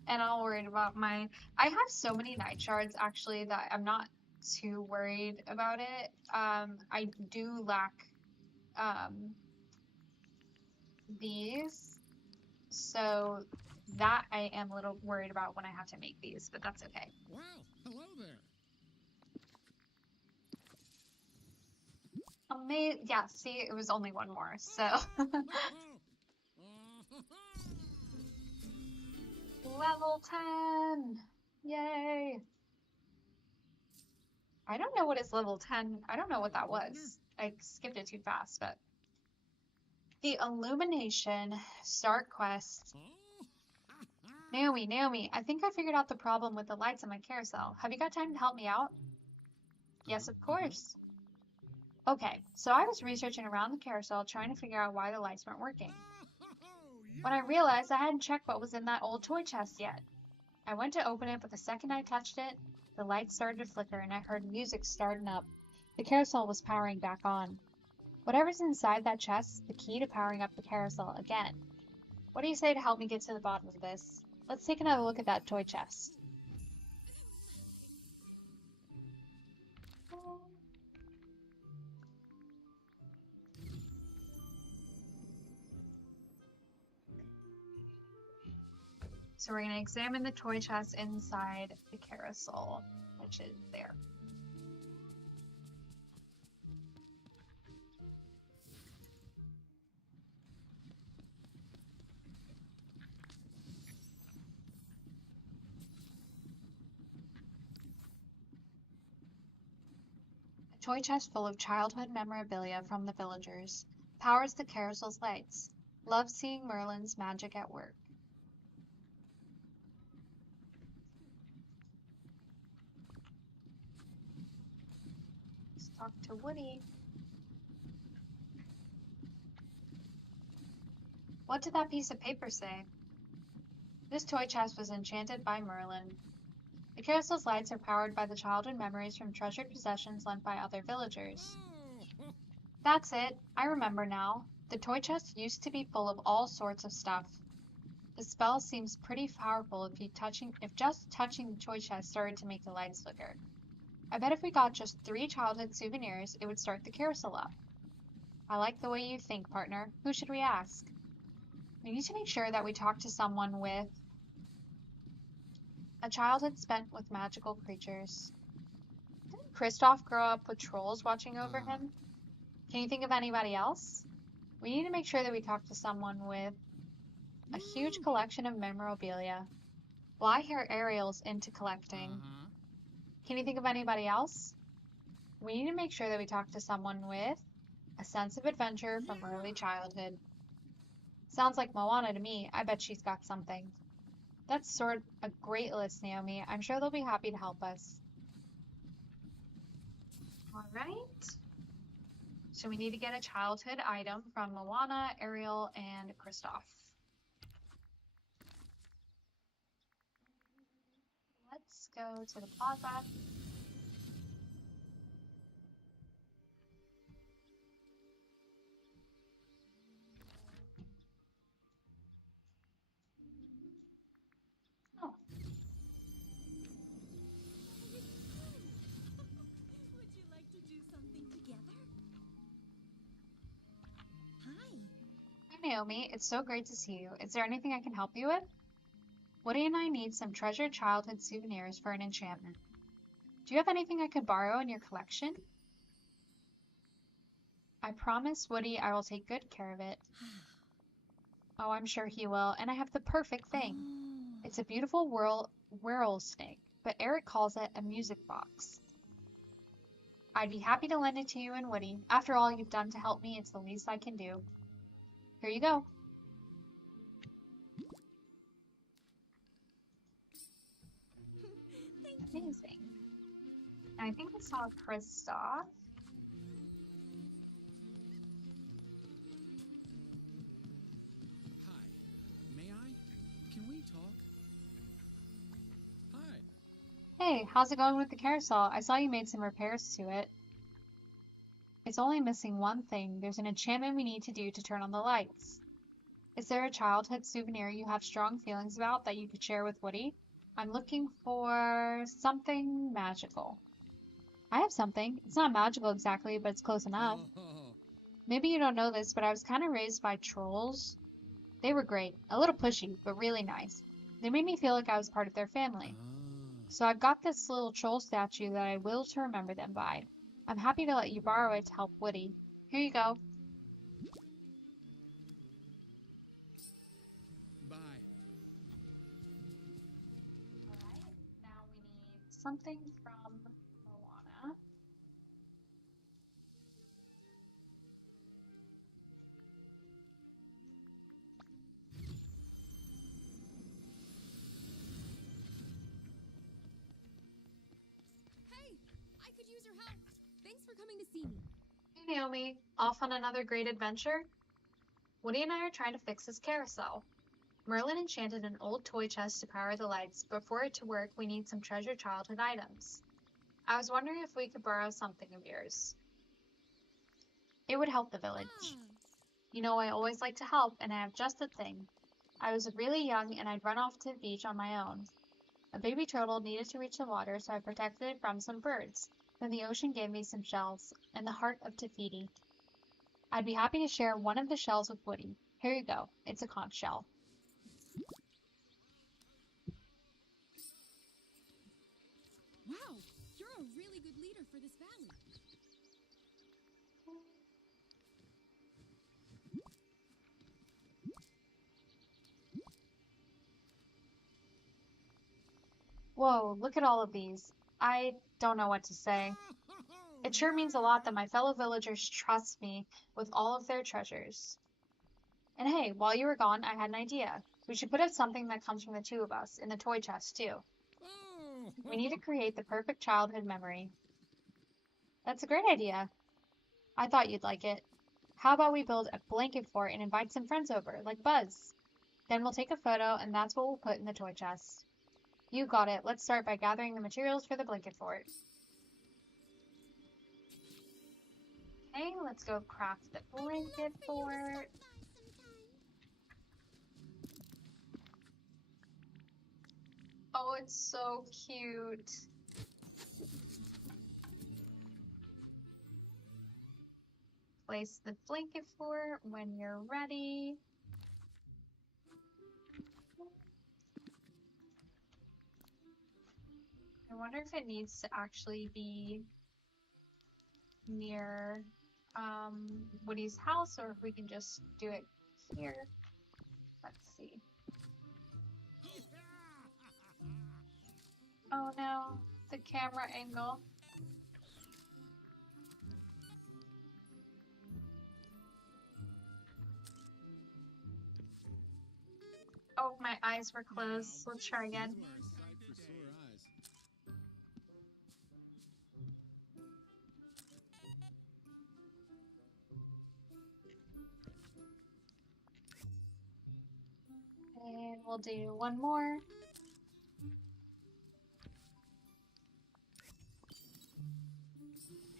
And I'll worry about my I have so many night shards actually that I'm not too worried about it. I do lack um these, so that I am a little worried about when I have to make these, but that's okay. Well, hello there. Yeah, see, it was only one more, so level 10! Yay! I don't know what is level 10. I don't know what that was. I skipped it too fast, but the illumination start quest. Naomi, I think I figured out the problem with the lights on my carousel. Have you got time to help me out? Yes, of course. Okay, so I was researching around the carousel trying to figure out why the lights weren't working. When I realized I hadn't checked what was in that old toy chest yet. I went to open it, but the second I touched it, the lights started to flicker and I heard music starting up. The carousel was powering back on. Whatever's inside that chest is the key to powering up the carousel again. What do you say to help me get to the bottom of this? Let's take another look at that toy chest. So we're going to examine the toy chest inside the carousel, which is there. A toy chest full of childhood memorabilia from the villagers powers the carousel's lights. Love seeing Merlin's magic at work. Let's talk to Woody. What did that piece of paper say? This toy chest was enchanted by Merlin. The carousel's lights are powered by the childhood memories from treasured possessions lent by other villagers. That's it. I remember now. The toy chest used to be full of all sorts of stuff. The spell seems pretty powerful if just touching the toy chest started to make the lights flicker. I bet if we got just 3 childhood souvenirs, it would start the carousel up. I like the way you think, partner. Who should we ask? We need to make sure that we talk to someone with a childhood spent with magical creatures. Didn't Kristoff grow up with trolls watching over him? Can you think of anybody else? We need to make sure that we talk to someone with a huge collection of memorabilia. Well, I hear Ariel's into collecting. Can you think of anybody else? We need to make sure that we talk to someone with a sense of adventure from early childhood. Sounds like Moana to me. I bet she's got something. That's sort of a great list, Naomi. I'm sure they'll be happy to help us. All right. So we need to get a childhood item from Moana, Ariel, and Kristoff. Let's go to the plaza. Oh, Would you like to do something together? Hi. hi Naomi. It's so great to see you. Is there anything I can help you with? Woody and I need some treasured childhood souvenirs for an enchantment. Do you have anything I could borrow in your collection? I promise Woody I will take good care of it. Oh, I'm sure he will, and I have the perfect thing. Oh. It's a beautiful whirl snake, but Eric calls it a music box. I'd be happy to lend it to you and Woody. After all you've done to help me, it's the least I can do. Here you go. Thank you. Amazing. And I think we saw Kristoff. Hi. May I? Can we talk? Hi. Hey, how's it going with the carousel? I saw you made some repairs to it. It's only missing one thing. There's an enchantment we need to do to turn on the lights. Is there a childhood souvenir you have strong feelings about that you could share with Woody? I'm looking for something magical. I have something. It's not magical exactly, but it's close enough. Oh. Maybe you don't know this, but I was kind of raised by trolls. They were great. A little pushy, but really nice. They made me feel like I was part of their family. So I've got this little troll statue that I will to remember them by. I'm happy to let you borrow it to help Woody. Here you go. Bye. Alright, now we need something from Moana. Hey, I could use your help. Thanks for coming to see me. Hey Naomi, off on another great adventure? Woody and I are trying to fix this carousel. Merlin enchanted an old toy chest to power the lights, but for it to work, we need some treasured childhood items. I was wondering if we could borrow something of yours. It would help the village. Ah, You know, I always like to help, and I have just the thing. I was really young, and I'd run off to the beach on my own. A baby turtle needed to reach the water, so I protected it from some birds. Then the ocean gave me some shells, and the heart of Tafiti. I'd be happy to share one of the shells with Woody. Here you go. It's a conch shell. wow. You're a really good leader for this valley. Whoa, look at all of these. I don't know what to say. It sure means a lot that my fellow villagers trust me with all of their treasures. And hey, while you were gone, I had an idea. We should put up something that comes from the two of us in the toy chest, too. Oh, We need to create the perfect childhood memory. That's a great idea. I thought you'd like it. How about we build a blanket fort and invite some friends over, like Buzz? Then we'll take a photo, and that's what we'll put in the toy chest. You got it. Let's start by gathering the materials for the blanket fort. Okay, let's go craft the blanket fort. Oh, it's so cute. Place the blanket fort when you're ready. I wonder if it needs to actually be near Woody's house or if we can just do it here. Let's see. Oh no, the camera angle. Oh, my eyes were closed. Let's try again. you are a sight for sore eyes. And we'll do one more.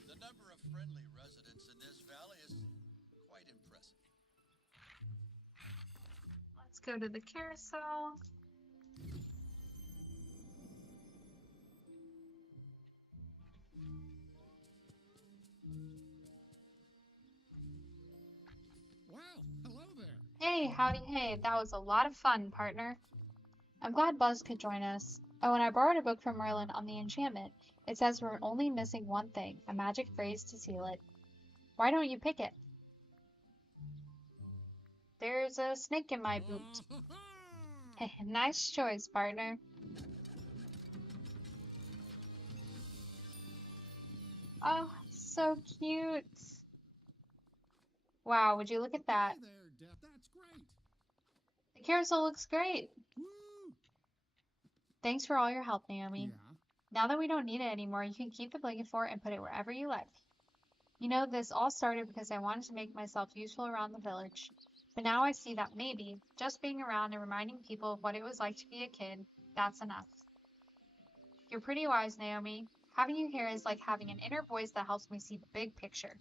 The number of friendly residents in this valley is quite impressive. Let's go to the carousel. Wow, hello there. Hey, howdy, hey. That was a lot of fun, partner. I'm glad Buzz could join us. Oh, and I borrowed a book from Merlin on the enchantment. It says we're only missing one thing, a magic phrase to seal it. Why don't you pick it? There's a snake in my boot. Nice choice, partner. Oh, so cute. Wow, would you look at that? Hey there, Death. That's great. The carousel looks great. Woo! Thanks for all your help, Naomi. Yeah. Now that we don't need it anymore, you can keep the blanket fort and put it wherever you like. You know, this all started because I wanted to make myself useful around the village. But now I see that maybe just being around and reminding people of what it was like to be a kid, that's enough. You're pretty wise, Naomi. Having you here is like having an inner voice that helps me see the big picture.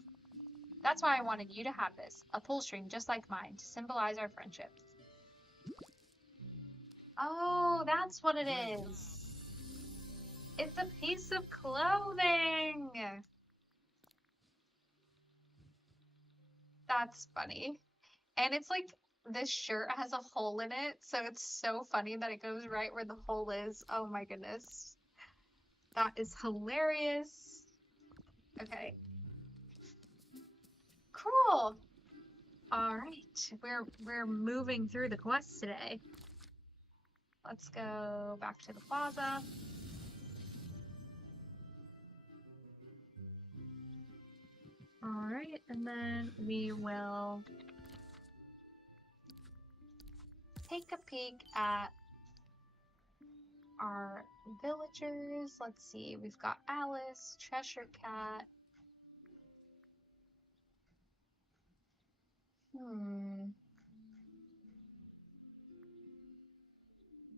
That's why I wanted you to have this, a pull string just like mine, to symbolize our friendship. Oh, that's what it is. It's a piece of clothing. That's funny. And it's like this shirt has a hole in it, so it's so funny that it goes right where the hole is. Oh my goodness. That is hilarious. Okay. Cool. All right. We're moving through the quest today. Let's go back to the plaza. All right, and then we will take a peek at our villagers. Let's see, we've got Alice, Cheshire Cat. Hmm.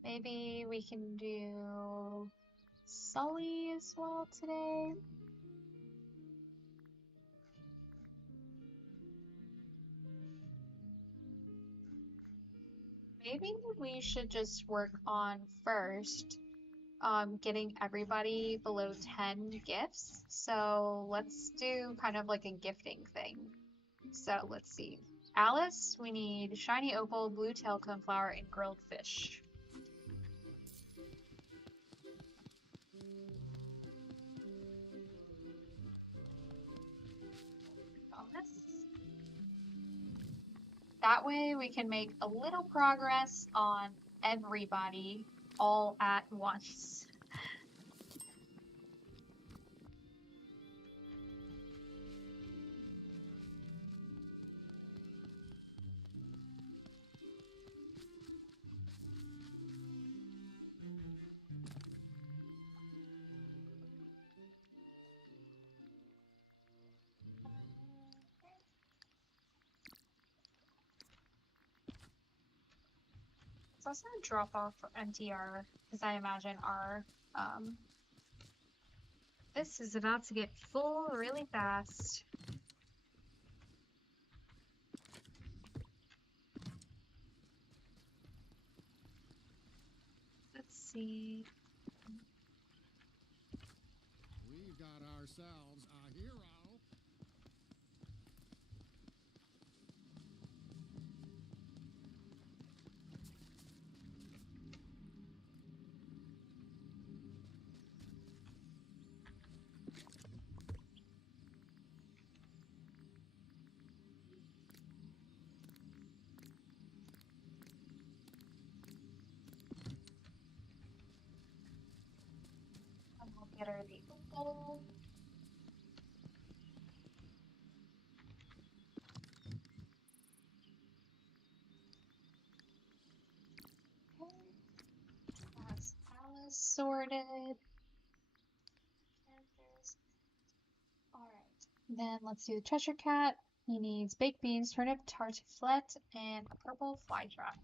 Maybe we can do Sully as well today. Maybe we should just work on first getting everybody below 10 gifts. So let's do kind of like a gifting thing. So let's see. Alice, we need shiny opal, blue tail coneflower, and grilled fish. Bonus. That way we can make a little progress on everybody all at once. It's also a drop off for NTR because I imagine our this is about to get full really fast. Let's see. We've got ourselves a hero. And we'll get her the opal. Okay. That's Alice sorted. Characters. Alright. Then let's do the Cheshire Cat. He needs baked beans, turnip tartiflette, and a purple fly trap.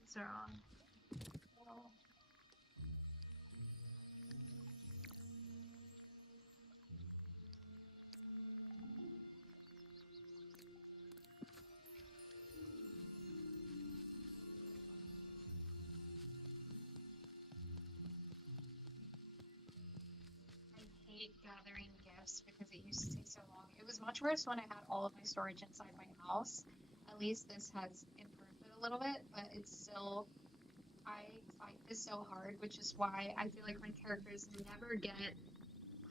These are on. Well, I hate gathering gifts because it used to take so long. It was much worse when I had all of my storage inside my house. At least this has improved it a little bit, but it's still, I fight this so hard, which is why I feel like my characters never get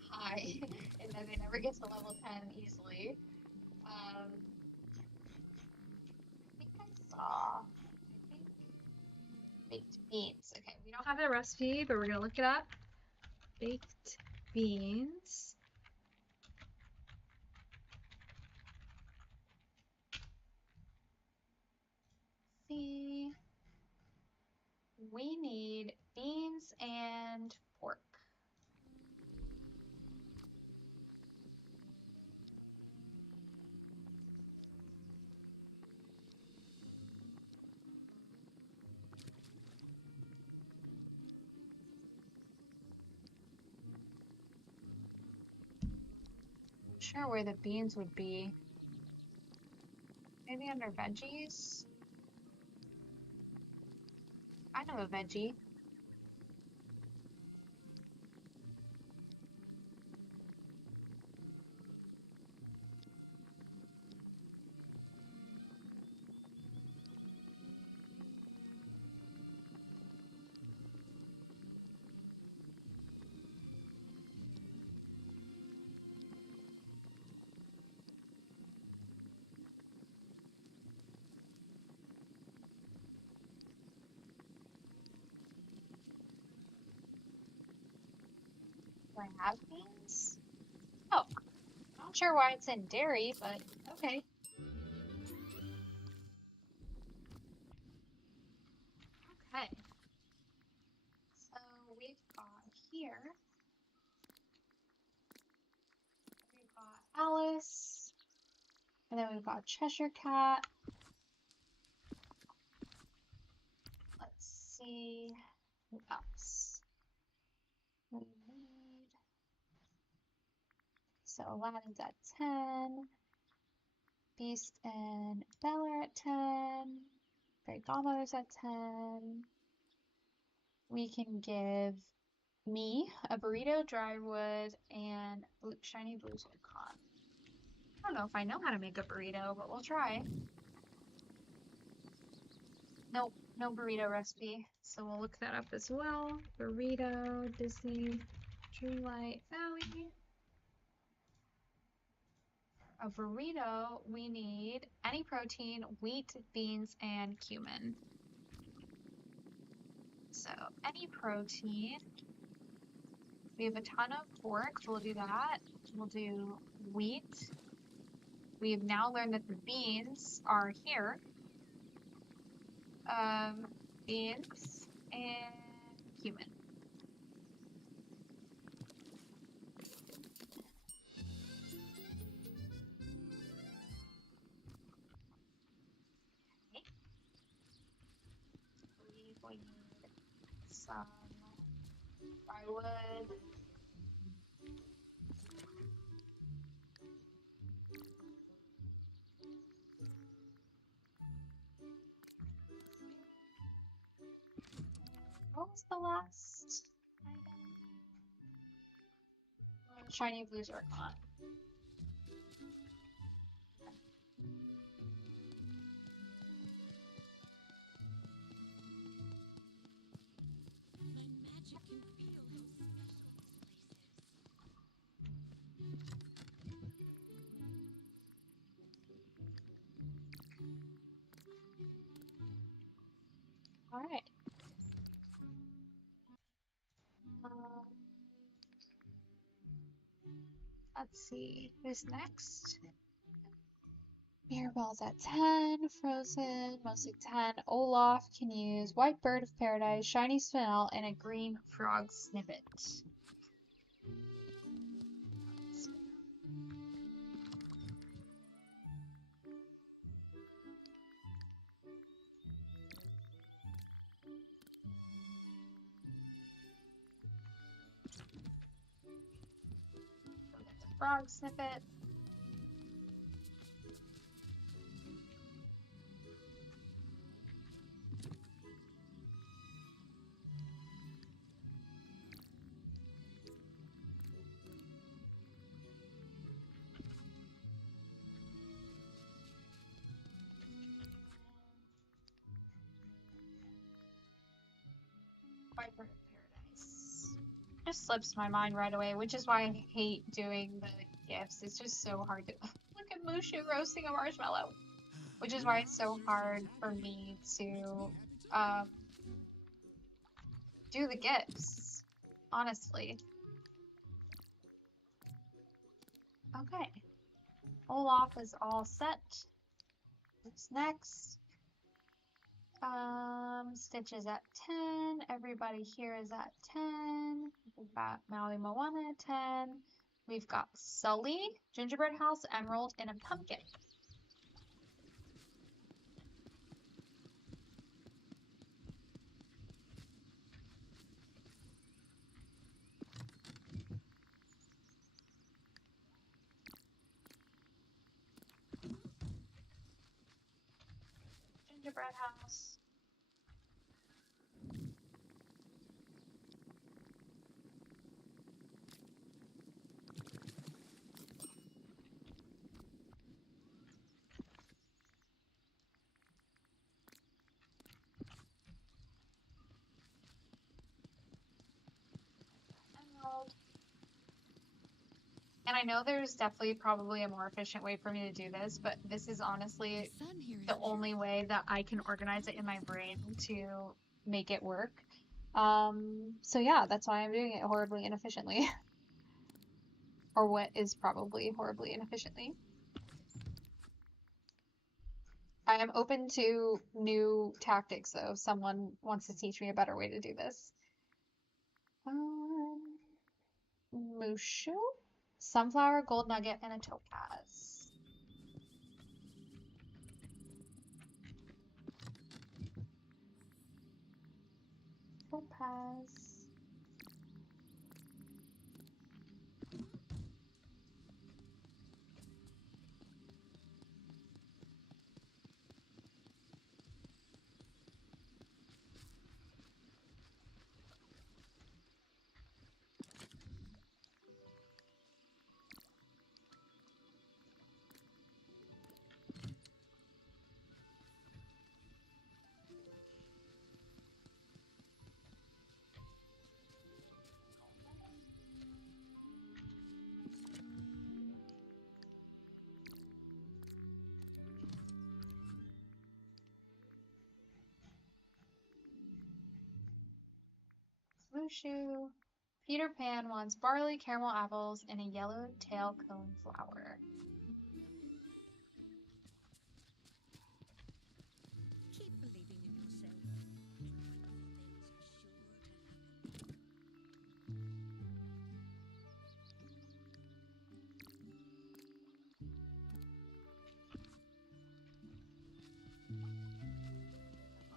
high and then they never get to level 10 easily. I think I saw, I think baked beans. Okay, we don't have the recipe, but we're gonna look it up. Baked beans. See, we need beans and pork. Not sure where the beans would be. Maybe under veggies? I know a veggie. Do I have beans? Oh, not sure why it's in dairy, but okay. Okay. So we've got here, we've got Alice, and then we've got Cheshire Cat. Let's see who else we need. So Aladdin's at 10, Beast and Belle are at 10, Fairy Godmother's at 10. We can give me a burrito, dry wood, and shiny blue zircon. I don't know if I know how to make a burrito, but we'll try. Nope, no burrito recipe. So we'll look that up as well. Burrito, Disney, Dreamlight Valley. A burrito, we need any protein, wheat, beans, and cumin. So any protein. We have a ton of pork, so we'll do that. We'll do wheat. We have now learned that the beans are here. Beans and cumin. Okay. We need some firewood. What was the last item? Shiny blue zircon. My magic can feel how special this All right. Um, let's see. Who's next? Mirabelle's at 10, Frozen, mostly 10. Olaf can use White Bird of Paradise, Shiny Spinel, and a Green Frog Snippet. Frog Snippet. White Bird of Paradise. Just slips my mind right away, which is why I hate doing the gifts. It's just so hard to look at Mushu roasting a marshmallow, which is why it's so hard for me to do the gifts, honestly. Okay, Olaf is all set. Who's next? Stitch is at 10. Everybody here is at 10. We've got Maui Moana at 10. We've got Sully, Gingerbread House, Emerald, and a pumpkin. Gingerbread House. Emerald. And I know there's definitely probably a more efficient way for me to do this, but this is honestly The sun here is the only way that I can organize it in my brain to make it work. So yeah, that's why I'm doing it horribly inefficiently. or what is probably horribly inefficiently. I am open to new tactics, though, if someone wants to teach me a better way to do this. Mushu? Sunflower, gold nugget, and a topaz. Topaz. Mushu. Peter Pan wants barley, caramel apples, and a yellow tail cone flower. Keep believing in yourself. Things are sure to happen.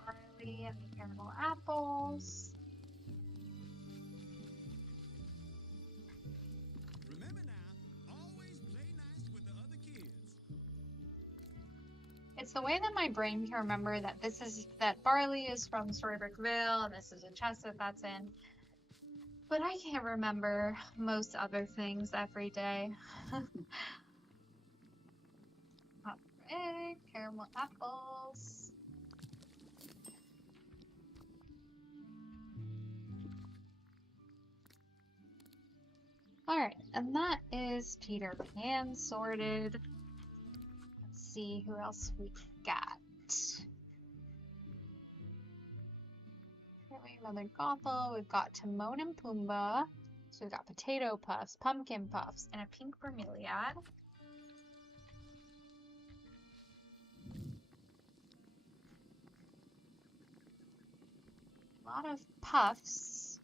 Barley and the caramel apples. Remember now, always play nice with the other kids. It's the way that my brain can remember that that barley is from Storybookville and this is a chest that's in. But I can't remember most other things every day. Alright, caramel apples. Alright, and that is Peter Pan sorted. Let's see who else we've got. Another Gothel. We've got Timon and Pumbaa. So we've got potato puffs, pumpkin puffs, and a pink bromeliad. A lot of puffs.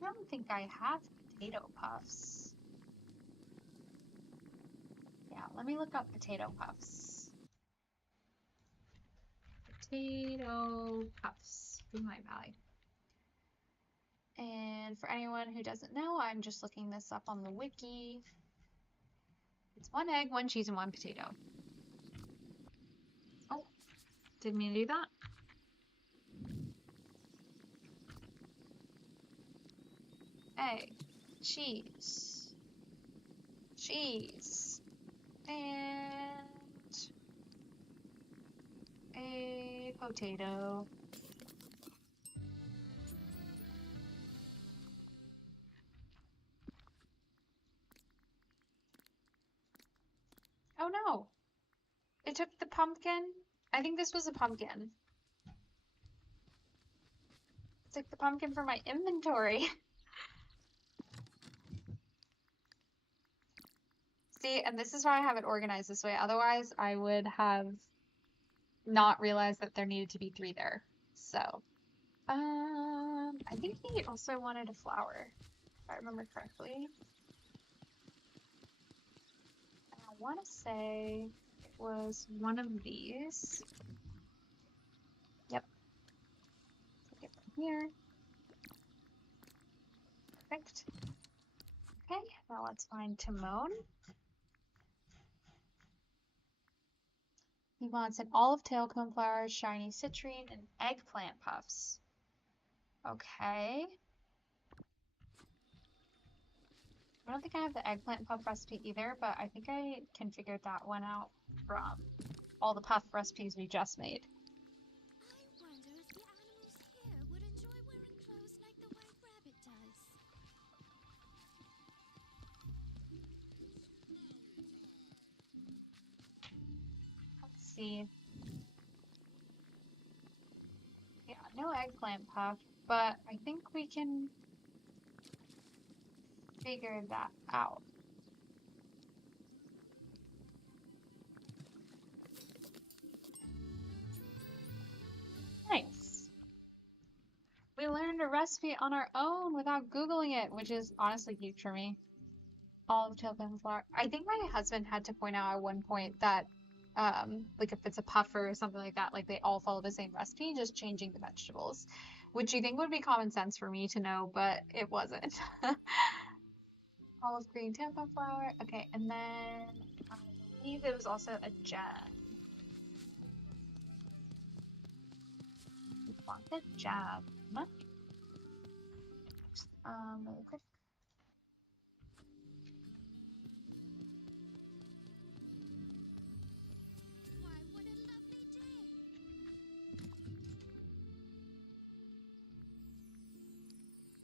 I don't think I have potato puffs. Yeah, let me look up potato puffs. Potato puffs, Dreamlight Valley. And for anyone who doesn't know, I'm just looking this up on the wiki. It's 1 egg, 1 cheese, and 1 potato. Oh, didn't mean to do that. Egg, cheese, cheese, and a potato. Oh no, it took the pumpkin. I think this was a pumpkin. It took the pumpkin from my inventory. See, and this is why I have it organized this way. Otherwise, I would have not realized that there needed to be 3 there. So, I think he also wanted a flower, if I remember correctly. And I want to say it was one of these. Yep. Take it from here. Perfect. Okay, now let's find Timon. He wants an olive tail cone flower, shiny citrine, and eggplant puffs. Okay. I don't think I have the eggplant puff recipe either, but I think I can figure that one out from all the puff recipes we just made. I wonder if the animals here would enjoy wearing clothes like the White Rabbit does. Let's see. Yeah, no eggplant puff, but I think we can figure that out. Nice. We learned a recipe on our own without Googling it, which is honestly huge for me. Olive tailbone flour. I think my husband had to point out at one point that, like if it's a puffer or something like that, like they all follow the same recipe, just changing the vegetables, which you think would be common sense for me to know, but it wasn't. Olive green tailbone flour. Okay, and then I believe it was also a gem. We want the gem. Really quick. Why, what a lovely day.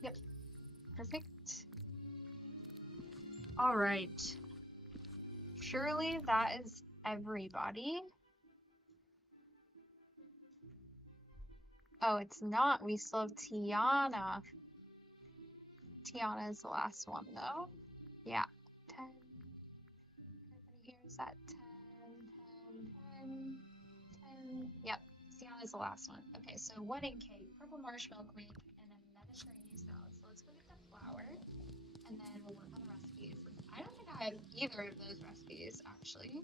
Yep, perfect. All right. Surely that is everybody. Oh, it's not. We still have Tiana. Tiana is the last one, though. Yeah. 10. Everybody here is at 10, 10, 10, 10. Yep. Tiana is the last one. Okay, so wedding cake, purple marshmallow cake, and a Mediterranean salad. So let's go get the flour, and then we'll work on the recipes. I don't think I have either of those recipes, actually.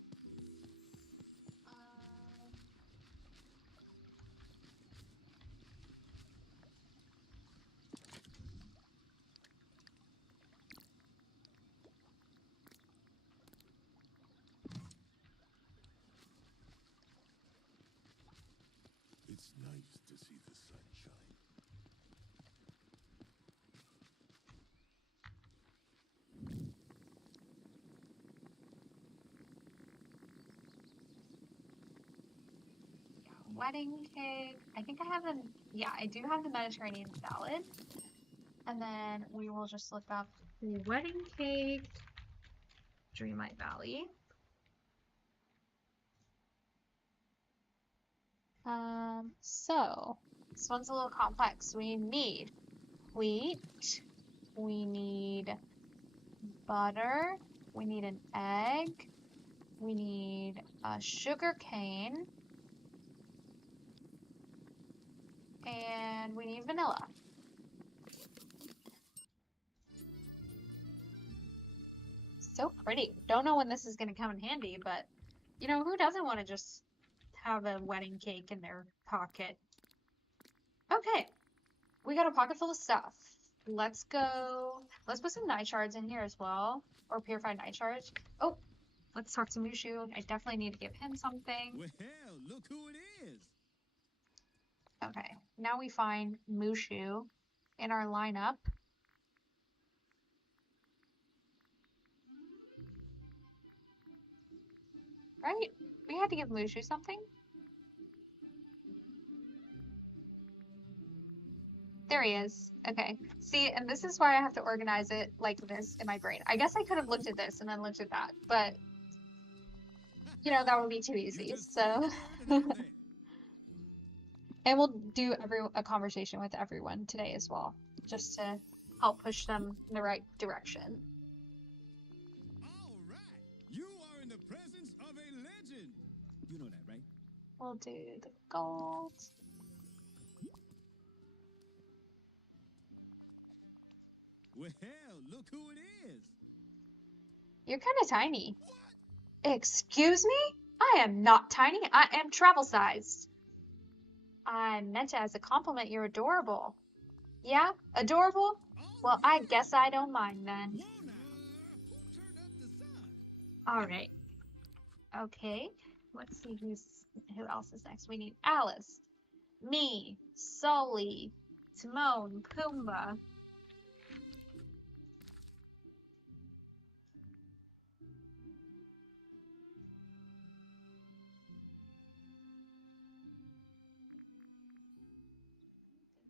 Um, It's nice to see the sunshine. wedding cake. I think I have the, yeah, I do have the Mediterranean salad. And then we will just look up the wedding cake, Dreamlight Valley. So this one's a little complex. We need wheat, we need butter, we need an egg, we need a sugar cane, and we need vanilla. So pretty. Don't know when this is going to come in handy, but you know, who doesn't want to just have a wedding cake in their pocket? Okay, we got a pocket full of stuff. Let's go. Let's put some night shards in here as well, or purified night shards. Oh, let's talk to Mushu. I definitely need to give him something. Well, look who it is. Okay, now we find Mushu in our lineup. Right? We had to give Mushu something. There he is. Okay. See, and this is why I have to organize it like this in my brain. I guess I could have looked at this and then looked at that, but you know, that would be too You easy. just So, say the word and I'm there. and we'll do a conversation with everyone today as well, just to help push them in the right direction. All right. You are in the presence of a legend. You know that, right? We'll do the gold. Well, look who it is. You're kind of tiny. Excuse me? I am not tiny. I am travel sized. I meant it as a compliment. You're adorable. Yeah? Adorable? Oh, Well, yeah. I guess I don't mind then. Whoa now. Who turned up the sun? All right. Okay. Let's see who else is next. We need Alice, me, Sully, Timon, Pumbaa.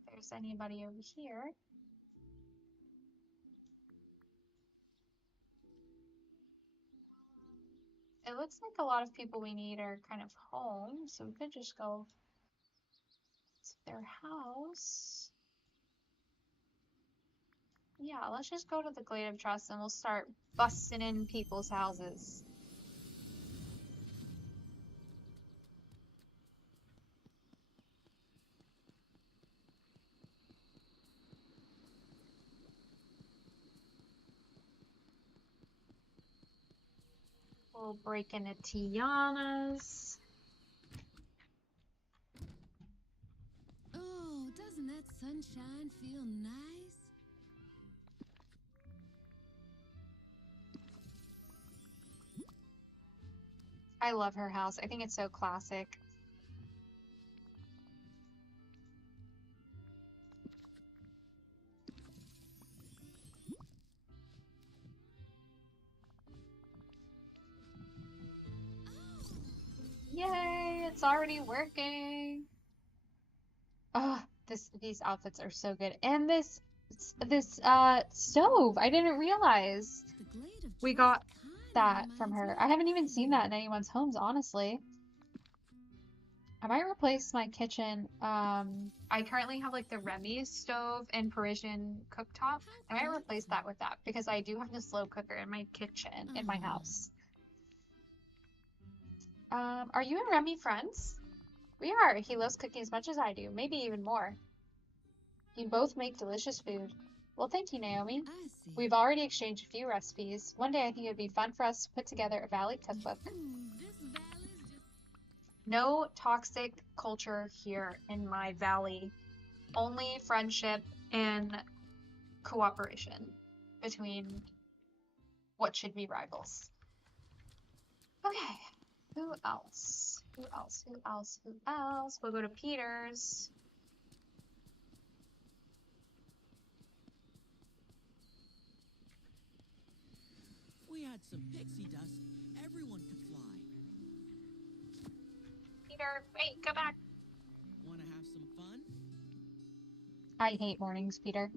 If there's anybody over here. It looks like a lot of people we need are kind of home, so we could just go to their house. Yeah, let's just go to the Glade of Trust and we'll start busting in people's houses. We'll break into Tiana's. Oh, doesn't that sunshine feel nice? I love her house. I think it's so classic. Yay, it's already working. Oh, these outfits are so good. And this stove, I didn't realize The Glade of we Trust got kinda that from reminds me her. of I haven't even seen that home. in anyone's homes, honestly. I might replace my kitchen. I currently have like the Remy's stove and Parisian cooktop. I How might replace thoughtful. that with that because I do have the slow cooker in my kitchen in my Oh. house. Are you and Remy friends? We are. He loves cooking as much as I do, maybe even more. You both make delicious food. Well, thank you, Naomi. I see. We've already exchanged a few recipes. One day I think it would be fun for us to put together a valley cookbook. This valley's just No toxic culture here in my valley. Only friendship and cooperation between what should be rivals. Okay, who else? Who else? Who else? Who else? We'll go to Peter's. If we had some pixie dust, everyone could fly. Peter, wait, go back. Want to have some fun? I hate mornings, Peter.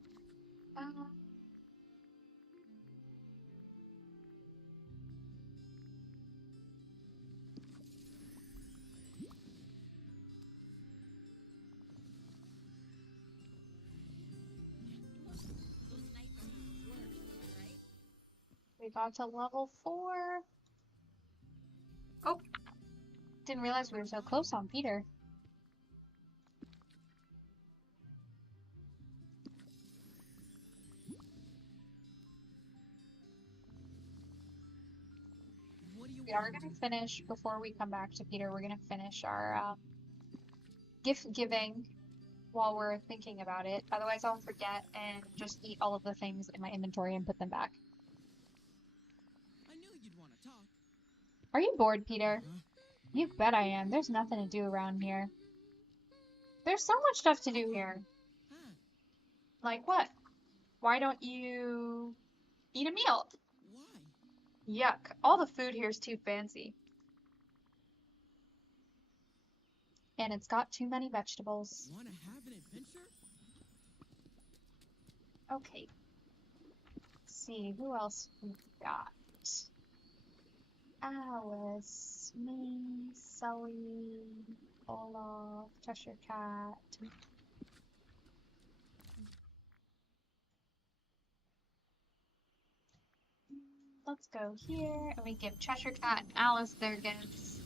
We got to level 4. Oh, didn't realize we were so close on Peter. What do you We are want going to to do? finish, before we come back to Peter, we're going to finish our gift giving while we're thinking about it. Otherwise, I'll forget and just eat all of the things in my inventory and put them back. I knew you'd want to talk. Are you bored, Peter? Huh? You bet I am. There's nothing to do around here. There's so much stuff to do here. Huh? Like what? Why don't you eat a meal? Why? Yuck. All the food here is too fancy. And it's got too many vegetables. Want to have an adventure? Okay. Let's see, who else we got? Alice, me, Sully, Olaf, Cheshire Cat. Let's go here and we give Cheshire Cat and Alice their gifts.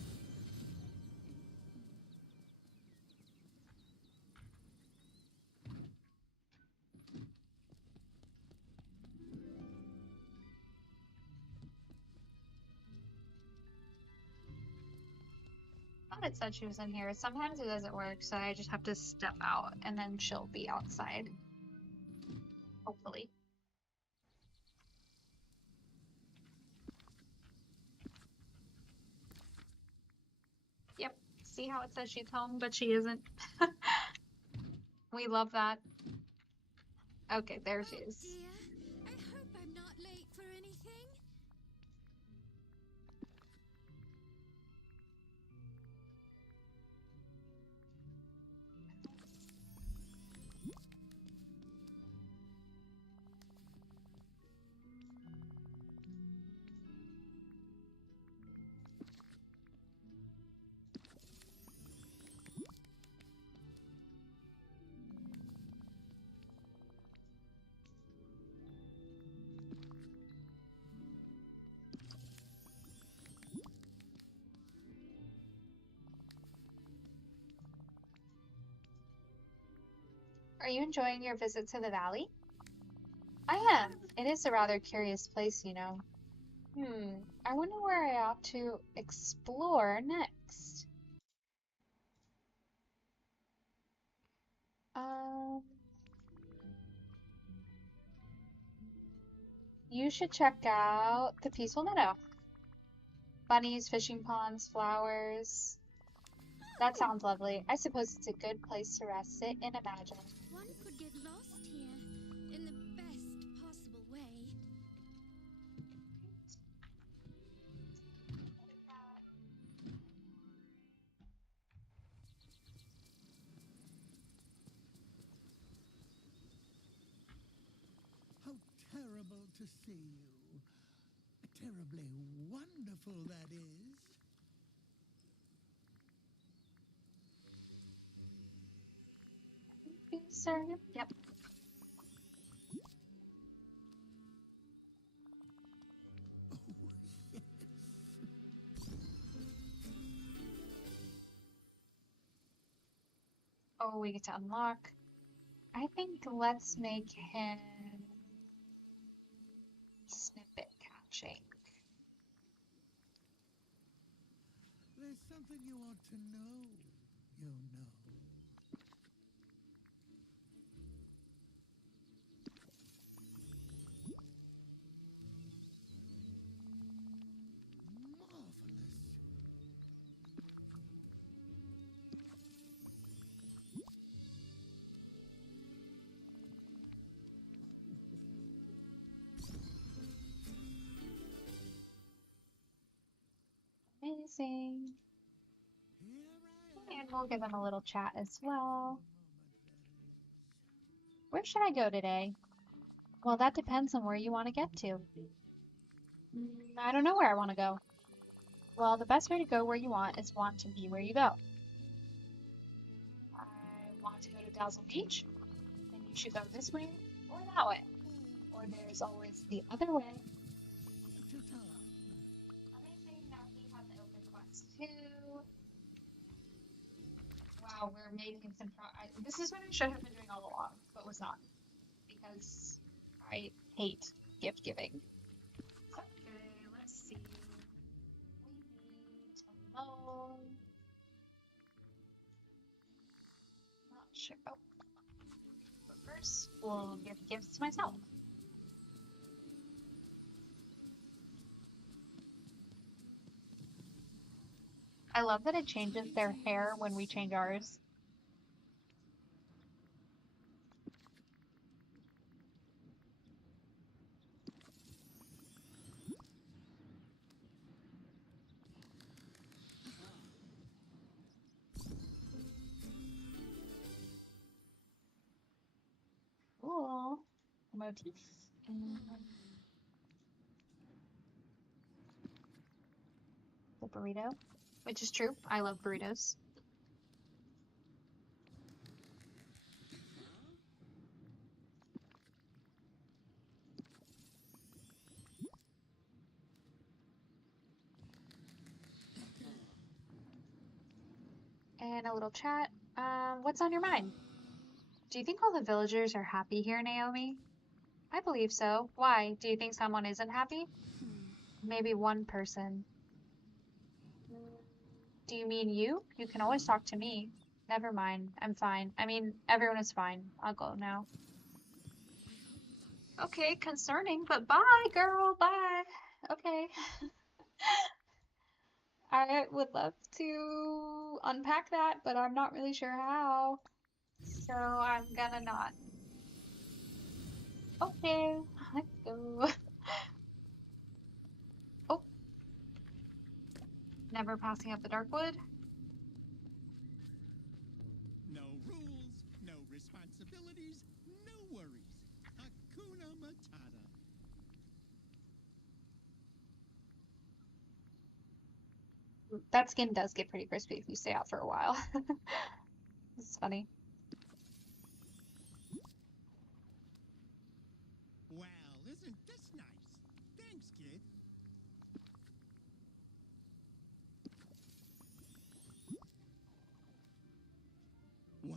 Thought it said she was in here. Sometimes it doesn't work, so I just have to step out and then she'll be outside. Hopefully. Yep. See how it says she's home, but she isn't? We love that. Okay, there she is. Dear, I hope I'm not late for anything. Are you enjoying your visit to the valley? I am. It is a rather curious place, you know. I wonder where I ought to explore next. Um, you should check out the Peaceful Meadow. Bunnies, fishing ponds, flowers. That sounds lovely. I suppose it's a good place to rest, sit, and imagine. One could get lost here in the best possible way. How terrible to see you. Terribly wonderful, that is. Sir? Yep. Oh, we get to unlock. I think let's make him snippet catching. There's something you ought to know, you know. Marvelous. Amazing. Here I And am. we'll give him a little chat as well. Moment that is. Where should I go today? Well, that depends on where you want to get to. I don't know where I want to go. Well, the best way to go where you want to be where you go. I want to go to Dazzle Beach, then you should go this way or that way. Or there's always the other way. Ta-ta. Amazing, now he has the open quest too. Wow, we're making some this is what I should have been doing all along, but was not. Because I hate gift giving. Okay, let's see. We need a loan. Not sure. Oh, but first we'll give gifts to myself. I love that it changes their hair when we change ours. Cool. Motif. The burrito, which is true. I love burritos. And a little chat. What's on your mind? Do you think all the villagers are happy here, Naomi? I believe so. Why? Do you think someone isn't happy? Maybe one person. Do you mean you? You can always talk to me. Never mind. I'm fine. I mean, everyone is fine. I'll go now. Okay, concerning, but bye, girl. Bye. Okay. I would love to unpack that, but I'm not really sure how. So I'm gonna not. Okay, let's go. Oh, never passing up the dark wood. No rules, no responsibilities, no worries. Hakuna Matata. That skin does get pretty crispy if you stay out for a while. It's funny. Well, isn't this nice? Thanks, kid. Wow,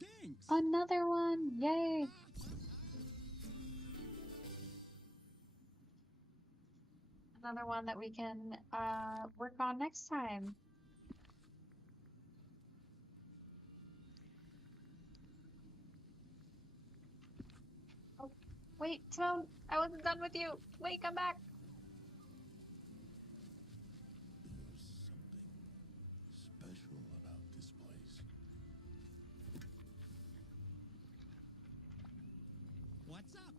thanks. Another one! Yay! Another one that we can work on next time. Oh, wait, Timon! I wasn't done with you! Wait, come back! There's something special about this place. What's up?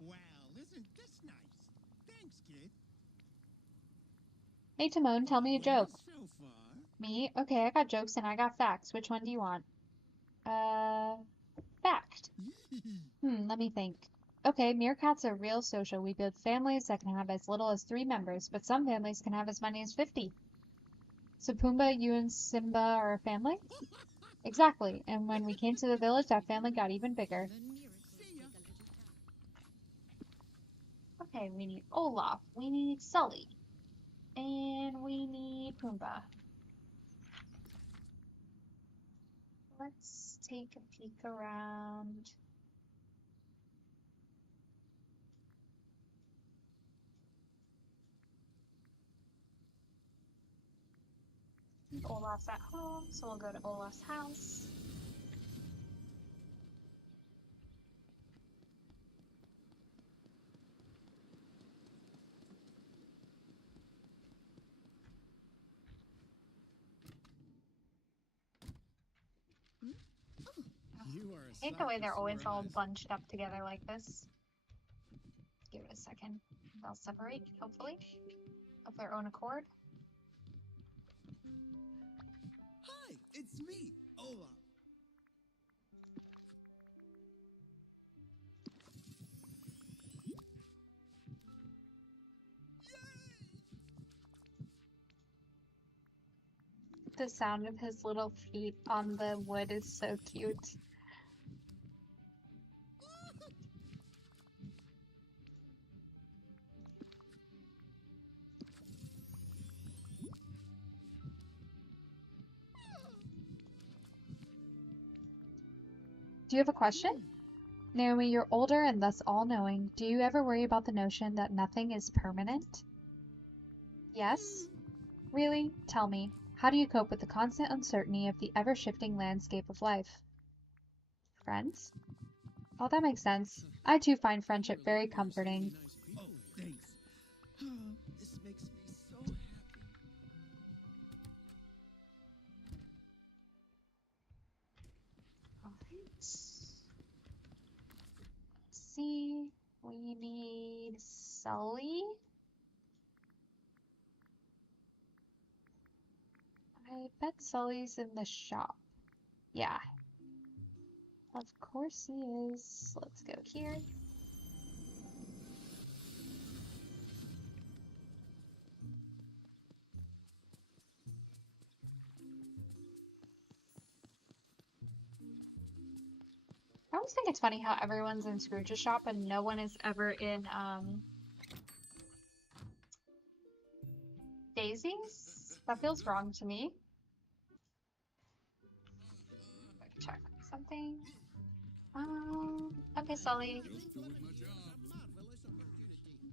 Well, isn't this nice? Thanks, kid. Hey, Timon, tell me a Well, joke. so far. Me? Okay, I got jokes and I got facts. Which one do you want? Fact. Let me think. Okay, meerkats are real social. We build families that can have as little as 3 members, but some families can have as many as 50. So Pumbaa, you and Simba are a family? Exactly. And when we came to the village, that family got even bigger. See ya. Okay, we need Olaf. We need Sully. And we need Pumbaa. Let's take a peek around. Olaf's at home, so we'll go to Olaf's house. You are a I hate the way sight they're for always sore all eyes. bunched up together like this. Give it a second. They'll separate, hopefully, of their own accord. Hi, it's me, Olaf. The sound of his little feet on the wood is so cute. Do you have a question? Naomi, you're older and thus all-knowing. Do you ever worry about the notion that nothing is permanent? Yes? Really? Tell me, how do you cope with the constant uncertainty of the ever-shifting landscape of life? Friends? Oh, that makes sense. I too find friendship very comforting. Oh, thanks. This makes me so happy. Alright. Let's see. We need Sully. I bet Sully's in the shop. Yeah. Of course he is. Let's go here. I always think it's funny how everyone's in Scrooge's shop and no one is ever in Daisy's? That feels wrong to me. Check something. Okay, Sully. Just doing my job. Marvelous opportunity.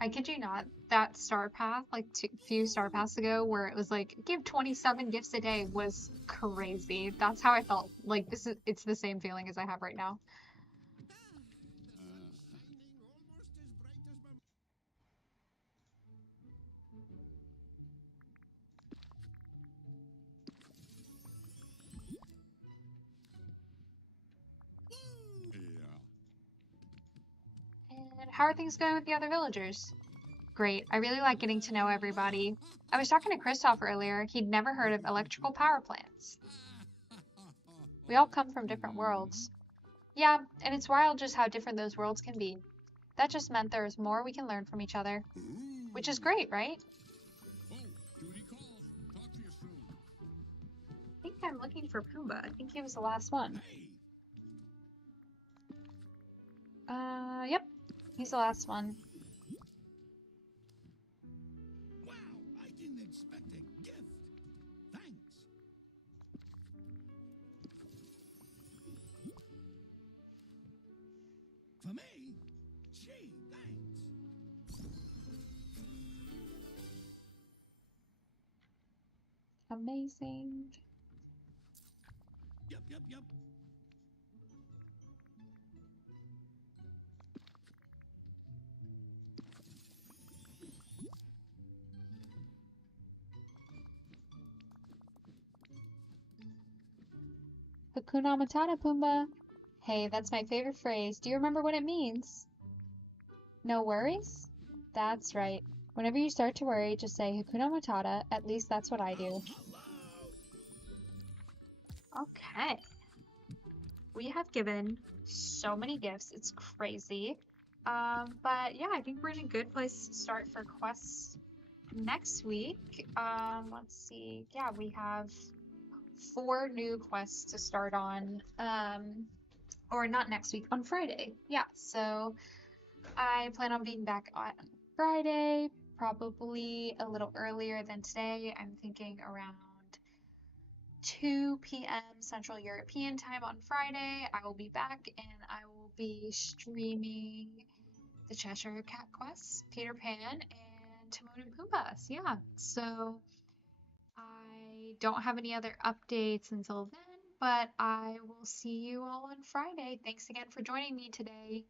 I kid you not, that star path, like few star paths ago, where it was like, give 27 gifts a day was crazy. That's how I felt. Like, it's the same feeling as I have right now. Shining almost as bright as my... And how are things going with the other villagers? Great. I really like getting to know everybody. I was talking to Kristoff earlier. He'd never heard of electrical power plants. We all come from different worlds. Yeah, and it's wild just how different those worlds can be. That just meant there is more we can learn from each other, which is great, right? Oh, duty calls. Talk to you soon. I think I'm looking for Pumbaa. I think he was the last one. Hey, Yep, he's the last one. Wow, I didn't expect a gift. Thanks. For me? Gee, thanks. Amazing. Yep. Hakuna Matata, Pumbaa. Hey, that's my favorite phrase. Do you remember what it means? No worries? That's right. Whenever you start to worry, just say Hakuna Matata. At least that's what I do. Okay. We have given so many gifts. It's crazy. But yeah, I think we're in a good place to start for quests next week. Let's see. Yeah, we have 4 new quests to start on. Or not next week, on Friday. Yeah, so I plan on being back on Friday, probably a little earlier than today. I'm thinking around 2 p.m. Central European time on Friday. I will be back and I will be streaming the Cheshire Cat Quest, Peter Pan, and Timon and Pumbaa. So yeah, so I don't have any other updates until then, but I will see you all on Friday. Thanks again for joining me today.